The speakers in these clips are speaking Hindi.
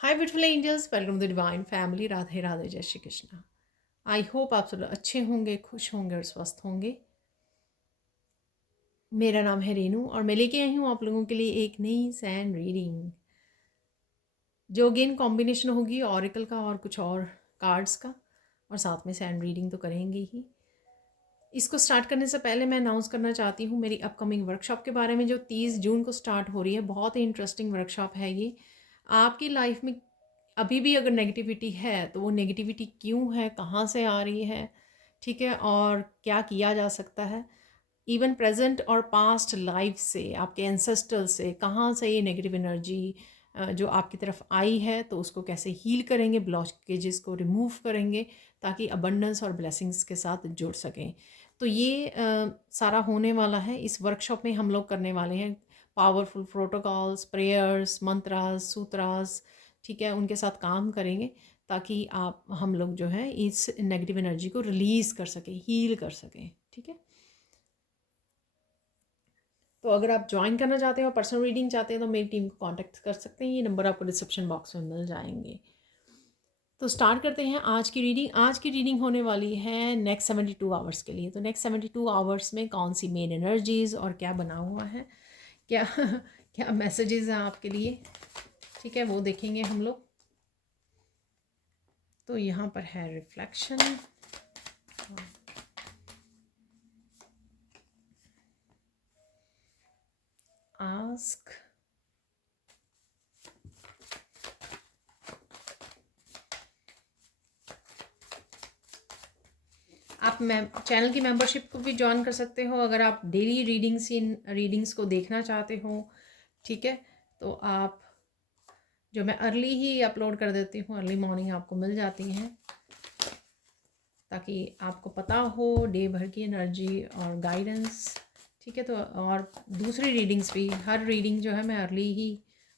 Hi beautiful angels, welcome to the divine family. Radhe Radhe, जय श्री कृष्णा। आई होप आप सब अच्छे होंगे, खुश होंगे और स्वस्थ होंगे। मेरा नाम है रेनू और मैं लेके आई हूँ आप लोगों के लिए एक नई सैन रीडिंग, जो अगेन कॉम्बिनेशन होगी ऑरिकल का और कुछ और कार्ड्स का, और साथ में सैन रीडिंग तो करेंगे ही। इसको स्टार्ट करने से पहले मैं अनाउंस करना चाहती हूँ मेरी अपकमिंग वर्कशॉप के बारे में, जो 30 जून को स्टार्ट हो रही है। बहुत ही इंटरेस्टिंग वर्कशॉप है ये। आपकी लाइफ में अभी भी अगर नेगेटिविटी है तो वो नेगेटिविटी क्यों है, कहाँ से आ रही है, ठीक है, और क्या किया जा सकता है। इवन प्रेजेंट और पास्ट लाइफ से, आपके एंसेस्टर से, कहाँ से ये नेगेटिव एनर्जी जो आपकी तरफ आई है, तो उसको कैसे हील करेंगे, ब्लॉकेजेस को रिमूव करेंगे ताकि अबंडेंस और ब्लेसिंग्स के साथ जुड़ सकें। तो ये सारा होने वाला है इस वर्कशॉप में। हम लोग करने वाले हैं पावरफुल प्रोटोकॉल्स, प्रेयर्स, मंत्रास, सूत्रास, ठीक है, उनके साथ काम करेंगे ताकि हम लोग जो है इस नेगेटिव एनर्जी को रिलीज़ कर सकें, हील कर सकें, ठीक है। तो अगर आप ज्वाइन करना चाहते हो, पर्सनल रीडिंग चाहते हैं, तो मेरी टीम को कांटेक्ट कर सकते हैं। ये नंबर आपको डिस्क्रिप्शन बॉक्स में मिल जाएंगे। तो स्टार्ट करते हैं आज की रीडिंग। आज की रीडिंग होने वाली है नेक्स्ट 72 आवर्स के लिए। तो नेक्स्ट 72 आवर्स में कौन सी मेन एनर्जीज और क्या बना हुआ है, क्या क्या मैसेजेस हैं आपके लिए, ठीक है, वो देखेंगे हम लोग। तो यहाँ पर है रिफ्लेक्शन, आस्क, आप चैनल की मेंबरशिप को भी ज्वाइन कर सकते हो अगर आप डेली रीडिंग्स को देखना चाहते हो, ठीक है। तो आप, जो मैं अर्ली ही अपलोड कर देती हूँ, अर्ली मॉर्निंग आपको मिल जाती हैं, ताकि आपको पता हो डे भर की एनर्जी और गाइडेंस, ठीक है। तो और दूसरी रीडिंग्स भी, हर रीडिंग जो है मैं अर्ली ही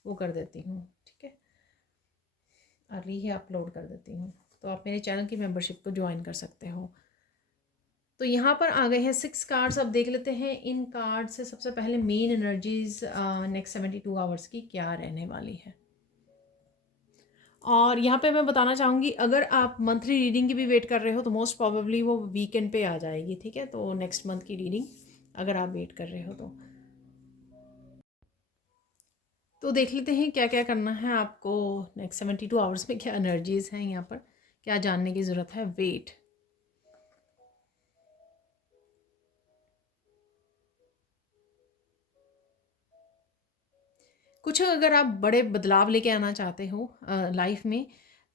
वो कर देती हूँ, ठीक है, अर्ली ही अपलोड कर देती हूँ। तो आप मेरे चैनल की मेंबरशिप को ज्वाइन कर सकते हो। तो यहाँ पर आ गए हैं 6 कार्ड्स। अब देख लेते हैं इन कार्ड से सबसे पहले मेन एनर्जीज नेक्स्ट 72 आवर्स की क्या रहने वाली है। और यहाँ पे मैं बताना चाहूँगी, अगर आप मंथली रीडिंग की भी वेट कर रहे हो तो मोस्ट प्रोबेबली वो वीकेंड पे आ जाएगी, ठीक है। तो नेक्स्ट मंथ की रीडिंग अगर आप वेट कर रहे हो तो देख लेते हैं क्या क्या करना है आपको नेक्स्ट 72 आवर्स में, क्या एनर्जीज हैं यहाँ पर, क्या जानने की ज़रूरत है। वेट, कुछ अगर आप बड़े बदलाव लेके आना चाहते हो लाइफ में,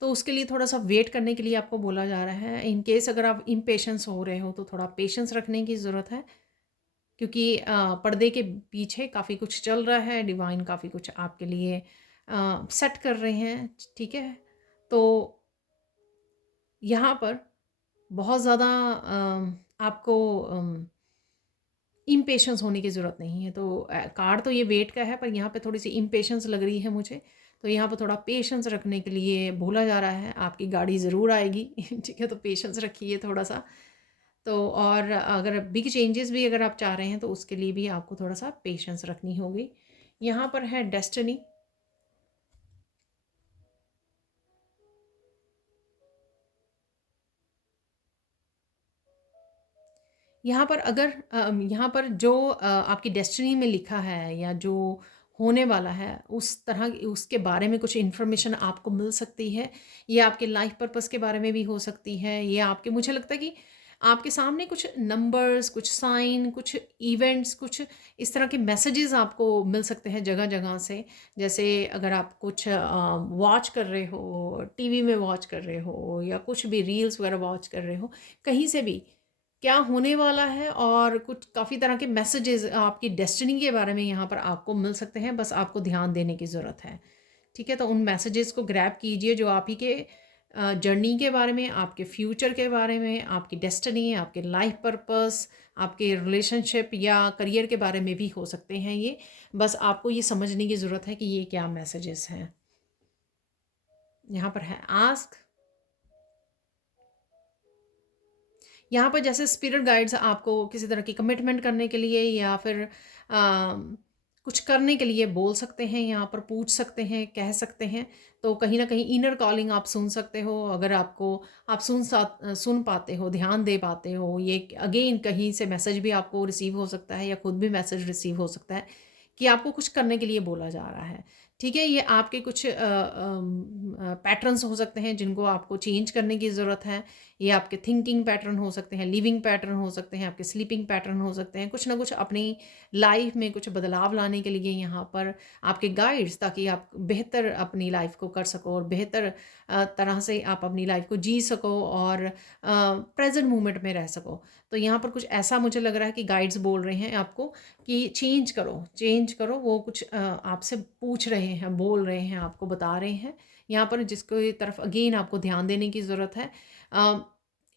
तो उसके लिए थोड़ा सा वेट करने के लिए आपको बोला जा रहा है। इन केस अगर आप इम्पेशेंस हो रहे हो तो थोड़ा पेशेंस रखने की ज़रूरत है, क्योंकि पर्दे के पीछे काफ़ी कुछ चल रहा है। डिवाइन काफ़ी कुछ आपके लिए सेट कर रहे हैं, ठीक है। तो यहाँ पर बहुत ज़्यादा आपको इम्पेशेंस होने की ज़रूरत नहीं है। तो कार्ड तो ये वेट का है, पर यहाँ पे थोड़ी सी इम्पेशेंस लग रही है मुझे। तो यहाँ पर थोड़ा पेशेंस रखने के लिए बोला जा रहा है। आपकी गाड़ी ज़रूर आएगी ठीक है, तो पेशेंस रखिए थोड़ा सा। तो और अगर बिग चेंजेस भी अगर आप चाह रहे हैं तो उसके लिए भी आपको थोड़ा सा पेशेंस रखनी होगी। यहाँ पर है डेस्टिनी। यहाँ पर अगर यहाँ पर जो आपकी डेस्टिनी में लिखा है या जो होने वाला है, उस तरह उसके बारे में कुछ इन्फॉर्मेशन आपको मिल सकती है। ये आपके लाइफ पर्पस के बारे में भी हो सकती है। ये आपके, मुझे लगता है कि आपके सामने कुछ नंबर्स, कुछ साइन, कुछ इवेंट्स, कुछ इस तरह के मैसेजेस आपको मिल सकते हैं जगह जगह से। जैसे अगर आप कुछ वॉच कर रहे हो, टीवी में वॉच कर रहे हो, या कुछ भी रील्स वगैरह वॉच कर रहे हो, कहीं से भी क्या होने वाला है, और कुछ काफ़ी तरह के मैसेजेस आपकी डेस्टिनी के बारे में यहाँ पर आपको मिल सकते हैं। बस आपको ध्यान देने की ज़रूरत है, ठीक है। तो उन मैसेजेस को ग्रैब कीजिए जो आप ही के जर्नी के बारे में, आपके फ्यूचर के बारे में, आपकी डेस्टिनी, आपके लाइफ पर्पस, आपके रिलेशनशिप या करियर के बारे में भी हो सकते हैं ये। बस आपको ये समझने की ज़रूरत है कि ये क्या मैसेजेस हैं। यहाँ पर है आस्क। यहाँ पर जैसे स्पिरिट गाइड्स आपको किसी तरह की कमिटमेंट करने के लिए, या फिर कुछ करने के लिए बोल सकते हैं, यहाँ पर पूछ सकते हैं, कह सकते हैं। तो कहीं न कहीं इनर कॉलिंग आप सुन सकते हो, अगर आपको आप सुन पाते हो, ध्यान दे पाते हो। ये अगेन कहीं से मैसेज भी आपको रिसीव हो सकता है या खुद भी मैसेज रिसीव हो सकता है कि आपको कुछ करने के लिए बोला जा रहा है। ठीक है? ये आपके कुछ पैटर्न्स हो सकते हैं जिनको आपको चेंज करने की ज़रूरत है। ये आपके थिंकिंग पैटर्न हो सकते हैं, लिविंग पैटर्न हो सकते हैं, आपके स्लीपिंग पैटर्न हो सकते हैं। कुछ ना कुछ अपनी लाइफ में कुछ बदलाव लाने के लिए यहाँ पर आपके गाइड्स, ताकि आप बेहतर अपनी लाइफ को कर सको और बेहतर तरह से आप अपनी लाइफ को जी सको और प्रेजेंट मोमेंट में रह सको। तो यहाँ पर कुछ ऐसा मुझे लग रहा है कि गाइड्स बोल रहे हैं आपको कि चेंज करो। वो कुछ आपसे पूछ रहे हैं, बोल रहे हैं, आपको बता रहे हैं यहाँ पर, जिसको तरफ अगेन आपको ध्यान देने की ज़रूरत है। अ,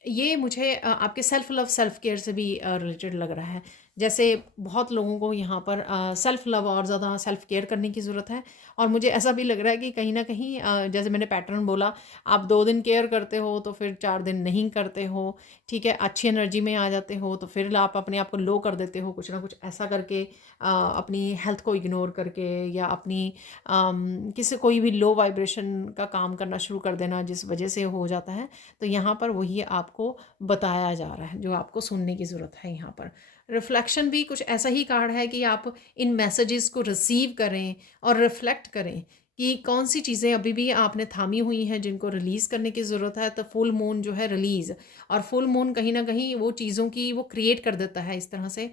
ये मुझे आपके सेल्फ लव सेल्फ केयर से भी रिलेटेड लग रहा है। जैसे बहुत लोगों को यहाँ पर सेल्फ लव और ज़्यादा सेल्फ केयर करने की ज़रूरत है। और मुझे ऐसा भी लग रहा है कि कहीं न कहीं जैसे मैंने पैटर्न बोला, आप 2 दिन केयर करते हो तो फिर 4 दिन नहीं करते हो, ठीक है? अच्छी एनर्जी में आ जाते हो तो फिर आप अपने आप को लो कर देते हो, कुछ ना कुछ ऐसा करके अपनी हेल्थ को इग्नोर करके, या अपनी किसी कोई भी लो वाइब्रेशन का काम करना शुरू कर देना जिस वजह से हो जाता है। तो यहाँ पर वही आपको बताया जा रहा है जो आपको सुनने की ज़रूरत है यहाँ पर। रिफ्लेक्शन भी कुछ ऐसा ही कार्ड है कि आप इन मैसेजेस को रिसीव करें और रिफ्लेक्ट करें कि कौन सी चीज़ें अभी भी आपने थामी हुई हैं जिनको रिलीज़ करने की ज़रूरत है। तो फुल मून जो है रिलीज़, और फुल मून कहीं ना कहीं वो चीज़ों की वो क्रिएट कर देता है इस तरह से।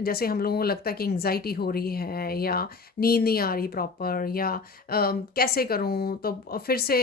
जैसे हम लोगों को लगता है कि एंग्जाइटी हो रही है या नींद नहीं आ रही प्रॉपर, या कैसे करूँ, तो फिर से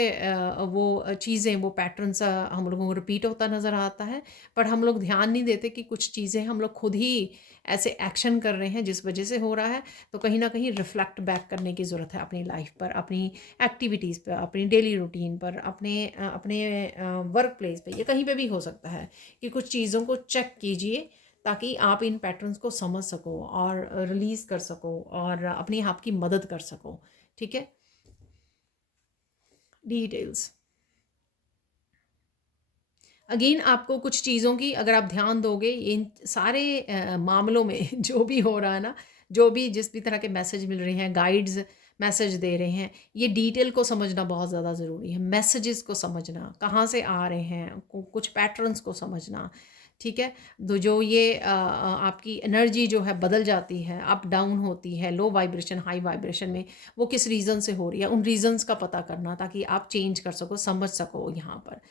वो चीज़ें, वो पैटर्न्स हम लोगों को रिपीट होता नज़र आता है। पर हम लोग ध्यान नहीं देते कि कुछ चीज़ें हम लोग खुद ही ऐसे एक्शन कर रहे हैं जिस वजह से हो रहा है। तो कहीं ना कहीं रिफ्लेक्ट बैक करने की ज़रूरत है अपनी लाइफ पर, अपनी एक्टिविटीज़ पर, अपनी डेली रूटीन पर, अपने वर्क प्लेस पे, या कहीं पे भी हो सकता है कि कुछ चीज़ों को चेक कीजिए ताकि आप इन पैटर्न्स को समझ सको और रिलीज़ कर सको और अपने आप की मदद कर सको। ठीक है? डिटेल्स अगेन आपको कुछ चीज़ों की अगर आप ध्यान दोगे इन सारे मामलों में जो भी हो रहा है ना, जो भी जिस भी तरह के मैसेज मिल रहे हैं, गाइड्स मैसेज दे रहे हैं, ये डिटेल को समझना बहुत ज़्यादा ज़रूरी है। मैसेजेस को समझना, कहाँ से आ रहे हैं, कुछ पैटर्न्स को समझना। ठीक है? तो जो ये आपकी एनर्जी जो है बदल जाती है, अप डाउन होती है, लो वाइब्रेशन हाई वाइब्रेशन में, वो किस रीज़न से हो रही है, उन रीज़न्स का पता करना ताकि आप चेंज कर सको, समझ सको यहाँ पर।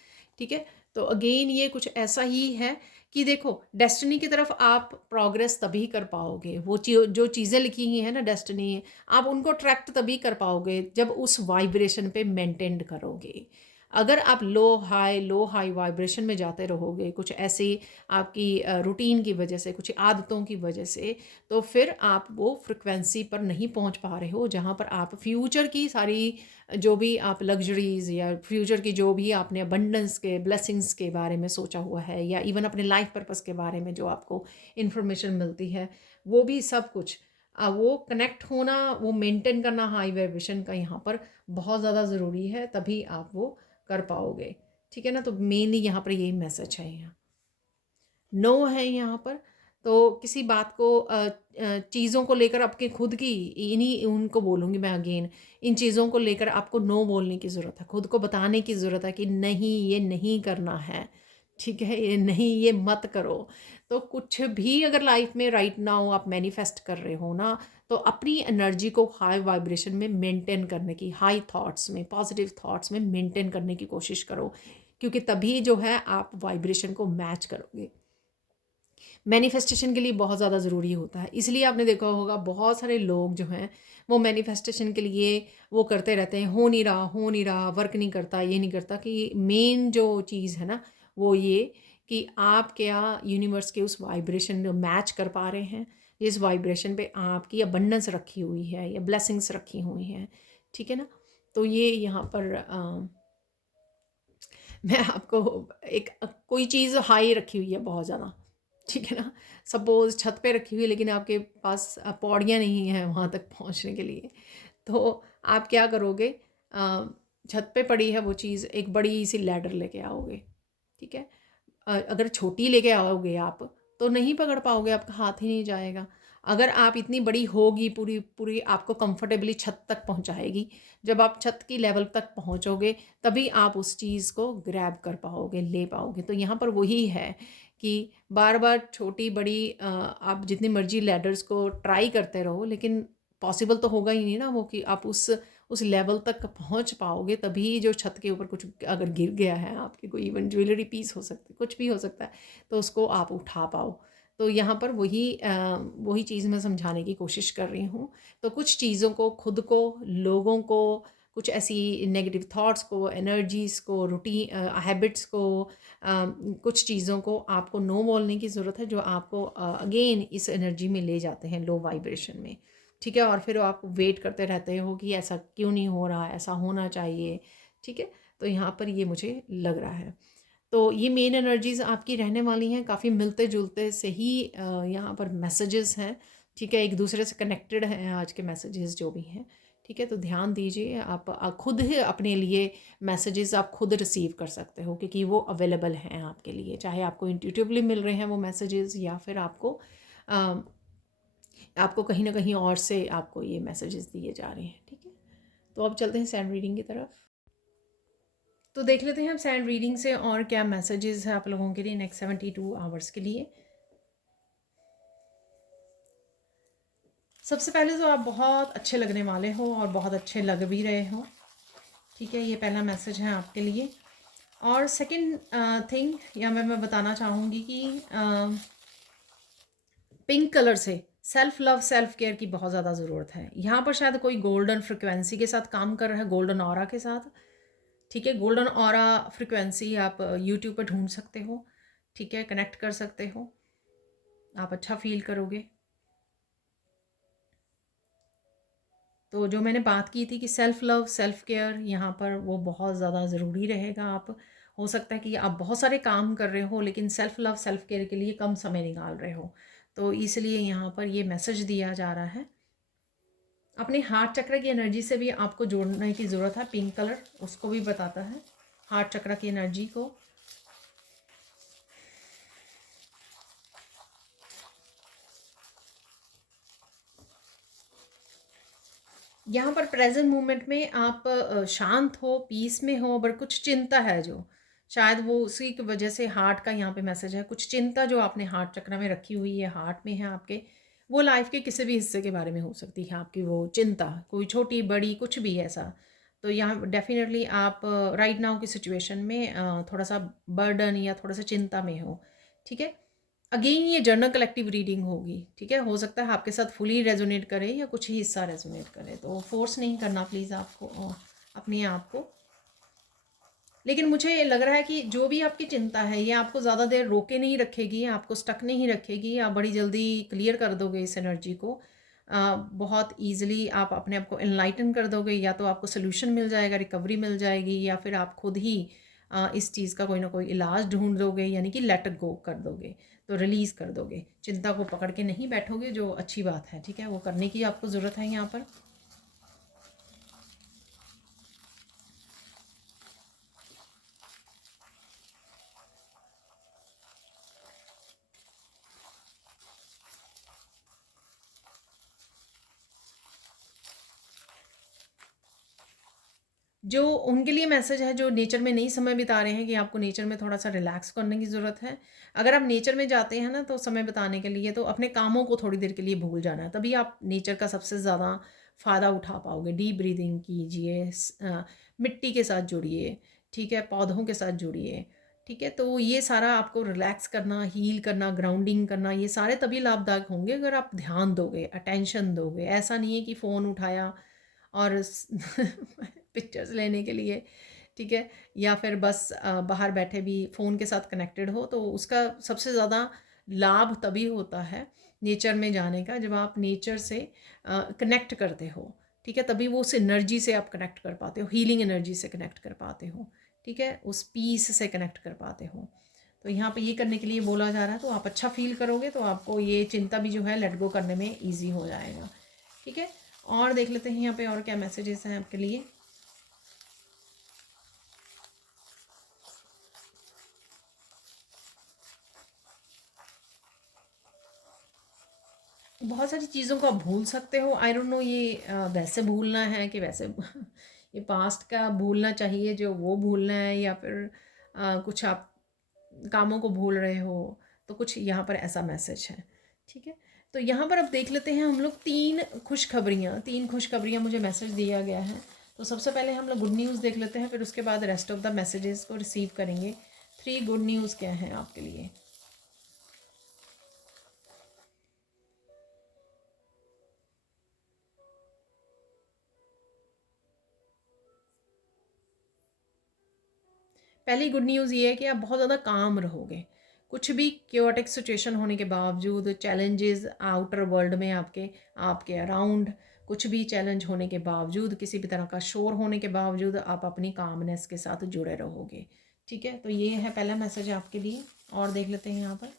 ठीक है? तो अगेन ये कुछ ऐसा ही है कि देखो, डेस्टिनी की तरफ आप प्रोग्रेस तभी कर पाओगे, वो जो चीज़ें लिखी हुई हैं ना डेस्टिनी, आप उनको ट्रैक्ट तभी कर पाओगे जब उस वाइब्रेशन पे मेंटेन करोगे। अगर आप लो हाई वाइब्रेशन में जाते रहोगे कुछ ऐसी आपकी रूटीन की वजह से, कुछ आदतों की वजह से, तो फिर आप वो फ्रिक्वेंसी पर नहीं पहुंच पा रहे हो जहां पर आप फ्यूचर की सारी जो भी आप लग्जरीज या फ्यूचर की जो भी आपने अबंडेंस के ब्लेसिंग्स के बारे में सोचा हुआ है, या इवन अपने लाइफ पर्पस के बारे में जो आपको इन्फॉर्मेशन मिलती है, वो भी सब कुछ वो कनेक्ट होना, वो मेंटेन करना हाई वाइब्रेशन का यहाँ पर बहुत ज़्यादा ज़रूरी है, तभी आप वो कर पाओगे। ठीक है ना? तो मेनली यहाँ पर यही मैसेज है। यहाँ नो है यहाँ पर। तो किसी बात को चीज़ों को लेकर आपके खुद की, इन्हीं उनको बोलूँगी मैं अगेन, इन चीज़ों को लेकर आपको नो बोलने की ज़रूरत है, खुद को बताने की ज़रूरत है कि नहीं, ये नहीं करना है। ठीक है? ये नहीं, ये मत करो। तो कुछ भी अगर लाइफ में राइट नाउ आप मैनिफेस्ट कर रहे हो ना, तो अपनी एनर्जी को हाई वाइब्रेशन में मेंटेन करने की, हाई थॉट्स में, पॉजिटिव थॉट्स में मेंटेन करने की कोशिश करो, क्योंकि तभी जो है आप वाइब्रेशन को मैच करोगे। मैनिफेस्टेशन के लिए बहुत ज़्यादा ज़रूरी होता है, इसलिए आपने देखा होगा बहुत सारे लोग जो हैं वो मैनिफेस्टेशन के लिए वो करते रहते हैं, हो नहीं रहा, वर्क नहीं करता, ये नहीं करता। कि मेन जो चीज़ है ना, वो ये कि आप क्या यूनिवर्स के उस वाइब्रेशन मैच कर पा रहे हैं, जिस वाइब्रेशन पे आपकी अबंडेंस रखी हुई है या ब्लेसिंग्स रखी हुई हैं। ठीक है ना? तो ये यहाँ पर मैं आपको एक कोई चीज़ हाई रखी हुई है बहुत ज़्यादा, ठीक है ना? सपोज़ छत पे रखी हुई है लेकिन आपके पास पौड़ियाँ नहीं हैं वहाँ तक पहुँचने के लिए, तो आप क्या करोगे? छत पे पड़ी है वो चीज़, एक बड़ी सी लैडर लेके आओगे, ठीक है? अगर छोटी लेके आओगे आप तो नहीं पकड़ पाओगे, आपका हाथ ही नहीं जाएगा। अगर आप इतनी बड़ी होगी पूरी पूरी आपको कंफर्टेबली छत तक पहुंचाएगी। जब आप छत की लेवल तक पहुंचोगे तभी आप उस चीज़ को ग्रैब कर पाओगे, ले पाओगे। तो यहाँ पर वही है कि बार बार छोटी बड़ी आप जितनी मर्जी लैडर्स को ट्राई करते रहो, लेकिन पॉसिबल तो होगा ही नहीं ना वो कि आप उस लेवल तक पहुंच पाओगे। तभी जो छत के ऊपर कुछ अगर गिर गया है आपके, कोई इवन ज्वेलरी पीस हो सकती है, कुछ भी हो सकता है, तो उसको आप उठा पाओ। तो यहाँ पर वही चीज़ मैं समझाने की कोशिश कर रही हूँ। तो कुछ चीज़ों को, खुद को, लोगों को, कुछ ऐसी नेगेटिव थॉट्स को, एनर्जीज़ को, रूटीन हैबिट्स को, कुछ चीज़ों को आपको नो बोलने की ज़रूरत है जो आपको अगेन इस एनर्जी में ले जाते हैं, लो वाइब्रेशन में। ठीक है, और फिर आप वेट करते रहते हो कि ऐसा क्यों नहीं हो रहा, ऐसा होना चाहिए। ठीक है, तो यहाँ पर ये मुझे लग रहा है। तो ये मेन एनर्जीज़ आपकी रहने वाली हैं, काफ़ी मिलते जुलते से ही यहाँ पर मैसेजेस हैं। ठीक है, एक दूसरे से कनेक्टेड हैं आज के मैसेजेस जो भी हैं। ठीक है, तो ध्यान दीजिए, आप खुद ही अपने लिए मैसेजेस आप खुद रिसीव कर सकते हो, क्योंकि वो अवेलेबल हैं आपके लिए। चाहे आपको इंट्यूटिवली मिल रहे हैं वो मैसेजेस, या फिर आपको कहीं ना कहीं और से आपको ये मैसेजेस दिए जा रहे हैं। ठीक है, तो अब चलते हैं सैंड रीडिंग की तरफ। तो देख लेते हैं हम सैंड रीडिंग से और क्या मैसेजेस है आप लोगों के लिए नेक्स्ट 72 आवर्स के लिए। सबसे पहले तो आप बहुत अच्छे लगने वाले हो और बहुत अच्छे लग भी रहे हो। ठीक है, ये पहला मैसेज है आपके लिए। और सेकंड थिंग या मैं बताना चाहूँगी कि पिंक कलर से सेल्फ लव, सेल्फ केयर की बहुत ज़्यादा ज़रूरत है। यहाँ पर शायद कोई गोल्डन फ्रिक्वेंसी के साथ काम कर रहा है, गोल्डन ऑरा के साथ। ठीक है, गोल्डन ऑरा फ्रिक्वेंसी आप यूट्यूब पर ढूंढ सकते हो। ठीक है, कनेक्ट कर सकते हो, आप अच्छा फील करोगे। तो जो मैंने बात की थी कि सेल्फ लव, सेल्फ केयर, यहाँ पर वो बहुत ज़्यादा ज़रूरी रहेगा। आप, हो सकता है कि आप बहुत सारे काम कर रहे हो लेकिन सेल्फ लव, सेल्फ केयर के लिए कम समय निकाल रहे हो। तो इसलिए यहाँ पर ये मैसेज दिया जा रहा है। अपने हार्ट चक्र की एनर्जी से भी आपको जोड़ने की ज़रूरत है। पिंक कलर उसको भी बताता है, हार्ट चक्र की एनर्जी को। यहाँ पर प्रेजेंट मोमेंट में आप शांत हो, पीस में हो, पर कुछ चिंता है जो शायद वो उसी की वजह से हार्ट का यहाँ पे मैसेज है। कुछ चिंता जो आपने हार्ट चक्र में रखी हुई है, हार्ट में है आपके, वो लाइफ के किसी भी हिस्से के बारे में हो सकती है आपकी वो चिंता, कोई छोटी बड़ी कुछ भी ऐसा। तो यहाँ डेफिनेटली आप राइट नाउ की सिचुएशन में थोड़ा सा बर्डन या थोड़ा सा चिंता में हो। ठीक है, अगेन ये जर्नल कलेक्टिव रीडिंग होगी। ठीक है, हो सकता है आपके साथ फुली रेजोनेट करे या कुछ ही हिस्सा रेजोनेट करे, तो फोर्स नहीं करना प्लीज़ आपको अपने आप को। लेकिन मुझे लग रहा है कि जो भी आपकी चिंता है ये आपको ज़्यादा देर रोके नहीं रखेगी, आपको स्टक नहीं रखेगी, आप बड़ी जल्दी क्लियर कर दोगे इस एनर्जी को। बहुत ईजिली आप अपने आप को एनलाइटन कर दोगे, या तो आपको सोल्यूशन मिल जाएगा, रिकवरी मिल जाएगी, या फिर आप खुद ही इस चीज़ का कोई ना कोई इलाज ढूंढ दोगे, यानी कि लेट गो कर दोगे, तो रिलीज़ कर दोगे। चिंता को पकड़ के नहीं बैठोगे, जो अच्छी बात है। ठीक है, वो करने की आपको ज़रूरत है यहाँ पर। जो उनके लिए मैसेज है जो नेचर में नहीं समय बिता रहे हैं, कि आपको नेचर में थोड़ा सा रिलैक्स करने की ज़रूरत है। अगर आप नेचर में जाते हैं ना तो समय बिताने के लिए, तो अपने कामों को थोड़ी देर के लिए भूल जाना है, तभी आप नेचर का सबसे ज़्यादा फ़ायदा उठा पाओगे। डीप ब्रीदिंग कीजिए, मिट्टी के साथ जुड़िए। ठीक है, पौधों के साथ जुड़िए। ठीक है, तो ये सारा आपको रिलैक्स करना, हील करना, ग्राउंडिंग करना, ये सारे तभी लाभदायक होंगे अगर आप ध्यान दोगे, अटेंशन दोगे। ऐसा नहीं है कि फ़ोन उठाया और पिक्चर्स लेने के लिए, ठीक है, या फिर बस बाहर बैठे भी फ़ोन के साथ कनेक्टेड हो, तो उसका सबसे ज़्यादा लाभ तभी होता है नेचर में जाने का, जब आप नेचर से कनेक्ट करते हो। ठीक है, तभी वो उस एनर्जी से आप कनेक्ट कर पाते हो, हीलिंग एनर्जी से कनेक्ट कर पाते हो। ठीक है, उस पीस से कनेक्ट कर पाते हो। तो यहाँ पे ये करने के लिए बोला जा रहा है, तो आप अच्छा फील करोगे, तो आपको ये चिंता भी जो है लेट गो करने में ईजी हो जाएगा। ठीक है, और देख लेते हैं यहाँ पे और क्या मैसेजेस हैं आपके लिए। बहुत सारी चीज़ों को आप भूल सकते हो। आई डोंट नो ये वैसे भूलना है कि वैसे ये पास्ट का भूलना चाहिए जो वो भूलना है, या फिर कुछ आप कामों को भूल रहे हो, तो कुछ यहाँ पर ऐसा मैसेज है। ठीक है, तो यहाँ पर अब देख लेते हैं हम लोग तीन खुशखबरियाँ मुझे मैसेज दिया गया है। तो सबसे पहले हम लोग गुड न्यूज़ देख लेते हैं, फिर उसके बाद रेस्ट ऑफ द मैसेजेस को रिसीव करेंगे। 3 गुड न्यूज़ क्या हैं आपके लिए। पहली गुड न्यूज़ ये है कि आप बहुत ज़्यादा काम रहोगे। कुछ भी क्योटिक सिचुएशन होने के बावजूद, चैलेंजेस आउटर वर्ल्ड में आपके आपके अराउंड कुछ भी चैलेंज होने के बावजूद, किसी भी तरह का शोर होने के बावजूद, आप अपनी कामनेस के साथ जुड़े रहोगे। ठीक है, तो ये है पहला मैसेज आपके लिए। और देख लेते हैं यहाँ पर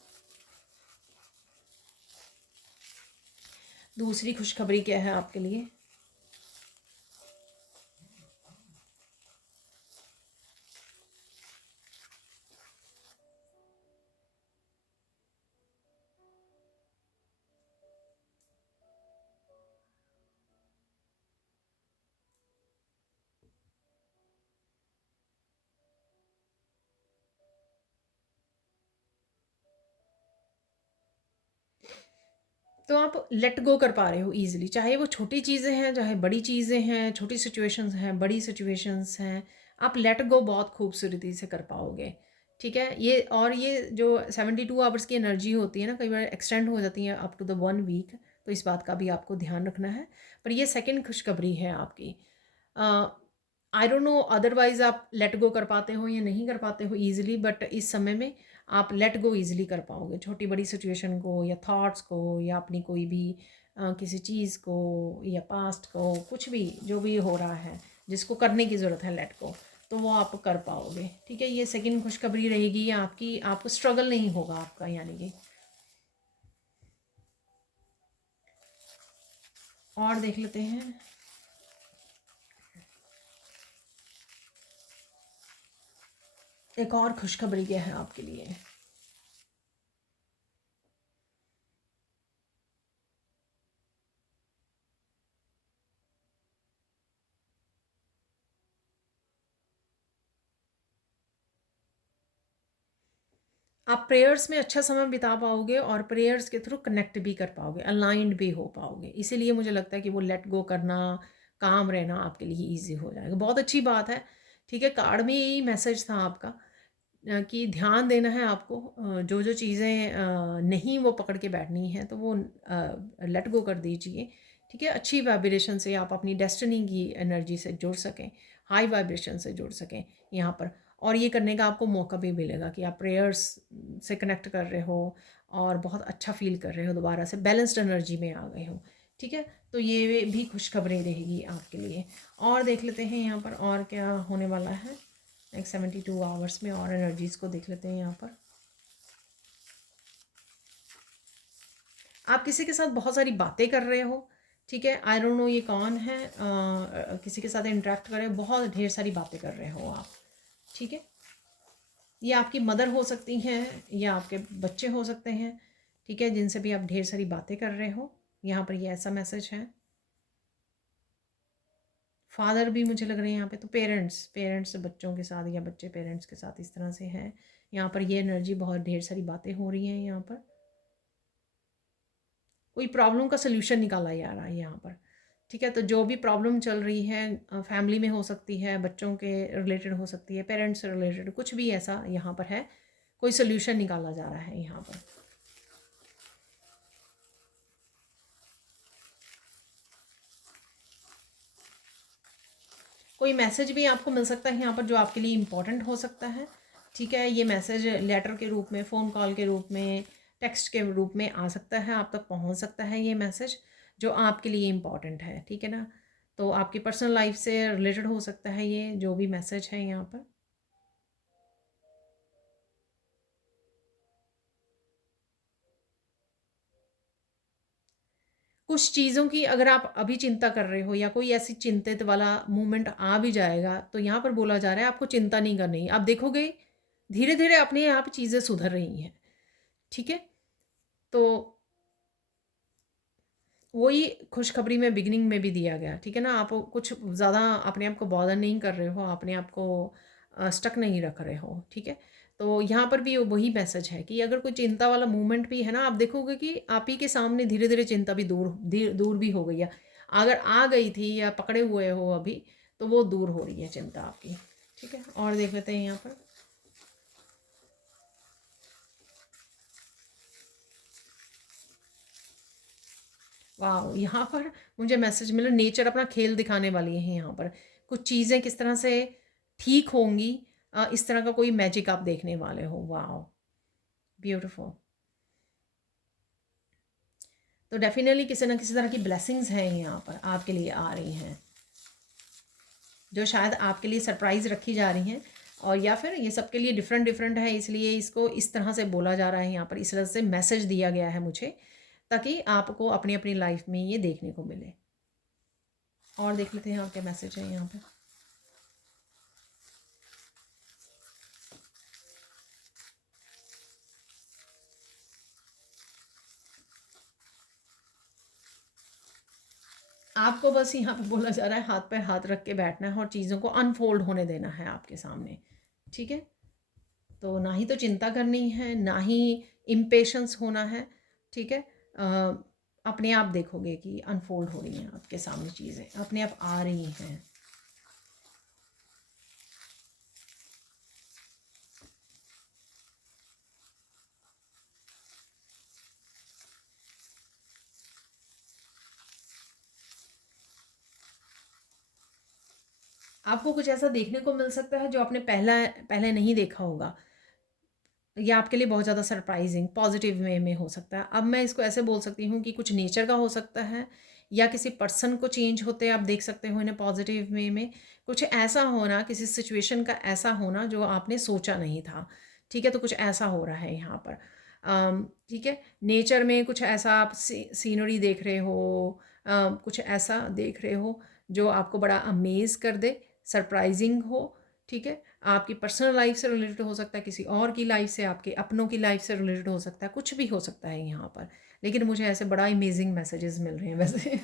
दूसरी खुशखबरी क्या है आपके लिए। तो आप लेट गो कर पा रहे हो ईजिली, चाहे वो छोटी चीज़ें हैं, चाहे बड़ी चीज़ें हैं, छोटी सिचुएशंस हैं, बड़ी सिचुएशंस हैं, आप लेट गो बहुत खूबसूरती से कर पाओगे। ठीक है, ये और ये जो 72 आवर्स की एनर्जी होती है ना, कई बार एक्सटेंड हो जाती है अप टू द 1 वीक, तो इस बात का भी आपको ध्यान रखना है। पर ये सेकंड खुशखबरी है आपकी। आई डोंट नो अदरवाइज आप लेट गो कर पाते हो या नहीं कर पाते हो ईजिली, बट इस समय में आप लेट गो ईजिली कर पाओगे छोटी बड़ी सिचुएशन को, या थॉट्स को, या अपनी कोई भी किसी चीज़ को, या पास्ट को, कुछ भी जो भी हो रहा है जिसको करने की ज़रूरत है लेट गो, तो वो आप कर पाओगे। ठीक है, ये सेकंड खुशखबरी रहेगी आपकी, आपको स्ट्रगल नहीं होगा आपका, यानी कि। और देख लेते हैं एक और खुशखबरी क्या है आपके लिए। आप प्रेयर्स में अच्छा समय बिता पाओगे और प्रेयर्स के थ्रू कनेक्ट भी कर पाओगे, अलाइंड भी हो पाओगे। इसीलिए मुझे लगता है कि वो लेट गो करना, काम रहना आपके लिए ईजी हो जाएगा। बहुत अच्छी बात है। ठीक है, कार्ड में यही मैसेज था आपका कि ध्यान देना है आपको। जो जो चीज़ें नहीं वो पकड़ के बैठनी है, तो वो लेट गो कर दीजिए। ठीक है, अच्छी वाइब्रेशन से आप अपनी डेस्टिनी की एनर्जी से जुड़ सकें, हाई वाइब्रेशन से जुड़ सकें यहाँ पर। और ये करने का आपको मौका भी मिलेगा कि आप प्रेयर्स से कनेक्ट कर रहे हो और बहुत अच्छा फील कर रहे हो, दोबारा से बैलेंस्ड एनर्जी में आ गए हो। ठीक है, तो ये भी खुशखबरी रहेगी आपके लिए। और देख लेते हैं यहाँ पर और क्या होने वाला है नेक्स्ट 72 आवर्स में, और एनर्जीज़ को देख लेते हैं यहाँ पर। आप किसी के साथ बहुत सारी बातें कर रहे हो। ठीक है, आई डोंट नो ये कौन है, किसी के साथ इंटरेक्ट कर रहे हो, बहुत ढेर सारी बातें कर रहे हो आप। ठीक है, ये आपकी मदर हो सकती हैं या आपके बच्चे हो सकते हैं। ठीक है, जिनसे भी आप ढेर सारी बातें कर रहे हो, यहाँ पर ये ऐसा मैसेज है। फादर भी मुझे लग रहे हैं यहाँ पे, तो पेरेंट्स पेरेंट्स बच्चों के साथ या बच्चे पेरेंट्स के साथ इस तरह से हैं। यहाँ पर ये एनर्जी, बहुत ढेर सारी बातें हो रही हैं यहाँ पर। कोई प्रॉब्लम का सल्यूशन निकाला जा रहा है यहाँ पर। ठीक है, तो जो भी प्रॉब्लम चल रही है फैमिली में हो सकती है, बच्चों के रिलेटेड हो सकती है, पेरेंट्स से रिलेटेड, कुछ भी ऐसा यहाँ पर है, कोई सल्यूशन निकाला जा रहा है यहाँ पर। कोई मैसेज भी आपको मिल सकता है यहाँ पर जो आपके लिए इम्पोर्टेंट हो सकता है। ठीक है, ये मैसेज लेटर के रूप में, फ़ोन कॉल के रूप में, टेक्स्ट के रूप में आ सकता है, आप तक पहुँच सकता है ये मैसेज जो आपके लिए इम्पोर्टेंट है। ठीक है ना, तो आपकी पर्सनल लाइफ से रिलेटेड हो सकता है ये जो भी मैसेज है यहाँ पर। कुछ चीज़ों की अगर आप अभी चिंता कर रहे हो, या कोई ऐसी चिंतित वाला मोमेंट आ भी जाएगा, तो यहाँ पर बोला जा रहा है आपको चिंता नहीं करनी। आप देखोगे धीरे धीरे अपने आप चीज़ें सुधर रही हैं। ठीक है, तो वही खुशखबरी में बिगिनिंग में भी दिया गया, ठीक है ना। आप कुछ ज़्यादा अपने आप को बॉदर नहीं कर रहे हो, अपने आप को स्टक नहीं रख रहे हो, ठीक है। तो यहाँ पर भी वही मैसेज है कि अगर कोई चिंता वाला मोमेंट भी है ना, आप देखोगे कि आप ही के सामने धीरे धीरे चिंता भी दूर भी हो गई है। अगर आ गई थी या पकड़े हुए हो अभी, तो वो दूर हो रही है चिंता आपकी, ठीक है। और देख लेते हैं यहाँ पर। वाह, यहाँ पर मुझे मैसेज मिला, नेचर अपना खेल दिखाने वाली है यहाँ पर। कुछ चीज़ें किस तरह से ठीक होंगी, इस तरह का कोई मैजिक आप देखने वाले हो। वाह, ब्यूटीफुल। तो डेफिनेटली किसी ना किसी तरह की ब्लेसिंग्स हैं यहाँ पर आपके लिए आ रही हैं, जो शायद आपके लिए सरप्राइज़ रखी जा रही हैं। और या फिर ये सबके लिए डिफरेंट डिफरेंट है, इसलिए इसको इस तरह से बोला जा रहा है यहाँ पर, इस तरह से मैसेज दिया गया है मुझे, ताकि आपको अपनी अपनी लाइफ में ये देखने को मिले। और देख लेते हैं यहाँ क्या मैसेज है यहाँ पे। आपको बस यहाँ पे बोला जा रहा है हाथ पे हाथ रख के बैठना है और चीज़ों को अनफोल्ड होने देना है आपके सामने, ठीक है। तो ना ही तो चिंता करनी है, ना ही इम्पेशंस होना है, ठीक है। अपने आप देखोगे कि अनफोल्ड हो रही हैं आपके सामने चीज़ें, अपने आप आ रही हैं। आपको कुछ ऐसा देखने को मिल सकता है जो आपने पहले नहीं देखा होगा। ये आपके लिए बहुत ज़्यादा सरप्राइजिंग पॉजिटिव वे में हो सकता है। अब मैं इसको ऐसे बोल सकती हूँ कि कुछ नेचर का हो सकता है, या किसी पर्सन को चेंज होते आप देख सकते हो इन्हें पॉजिटिव वे में। कुछ ऐसा होना, किसी सिचुएशन का ऐसा होना जो आपने सोचा नहीं था, ठीक है। तो कुछ ऐसा हो रहा है यहाँ पर, ठीक है। नेचर में कुछ ऐसा आप सीनरी देख रहे हो, कुछ ऐसा देख रहे हो जो आपको बड़ा अमेज़ कर दे, सरप्राइजिंग हो, ठीक है। आपकी पर्सनल लाइफ से रिलेटेड हो सकता है, किसी और की लाइफ से, आपके अपनों की लाइफ से रिलेटेड हो सकता है, कुछ भी हो सकता है यहाँ पर। लेकिन मुझे ऐसे बड़ा अमेजिंग मैसेजेस मिल रहे हैं वैसे।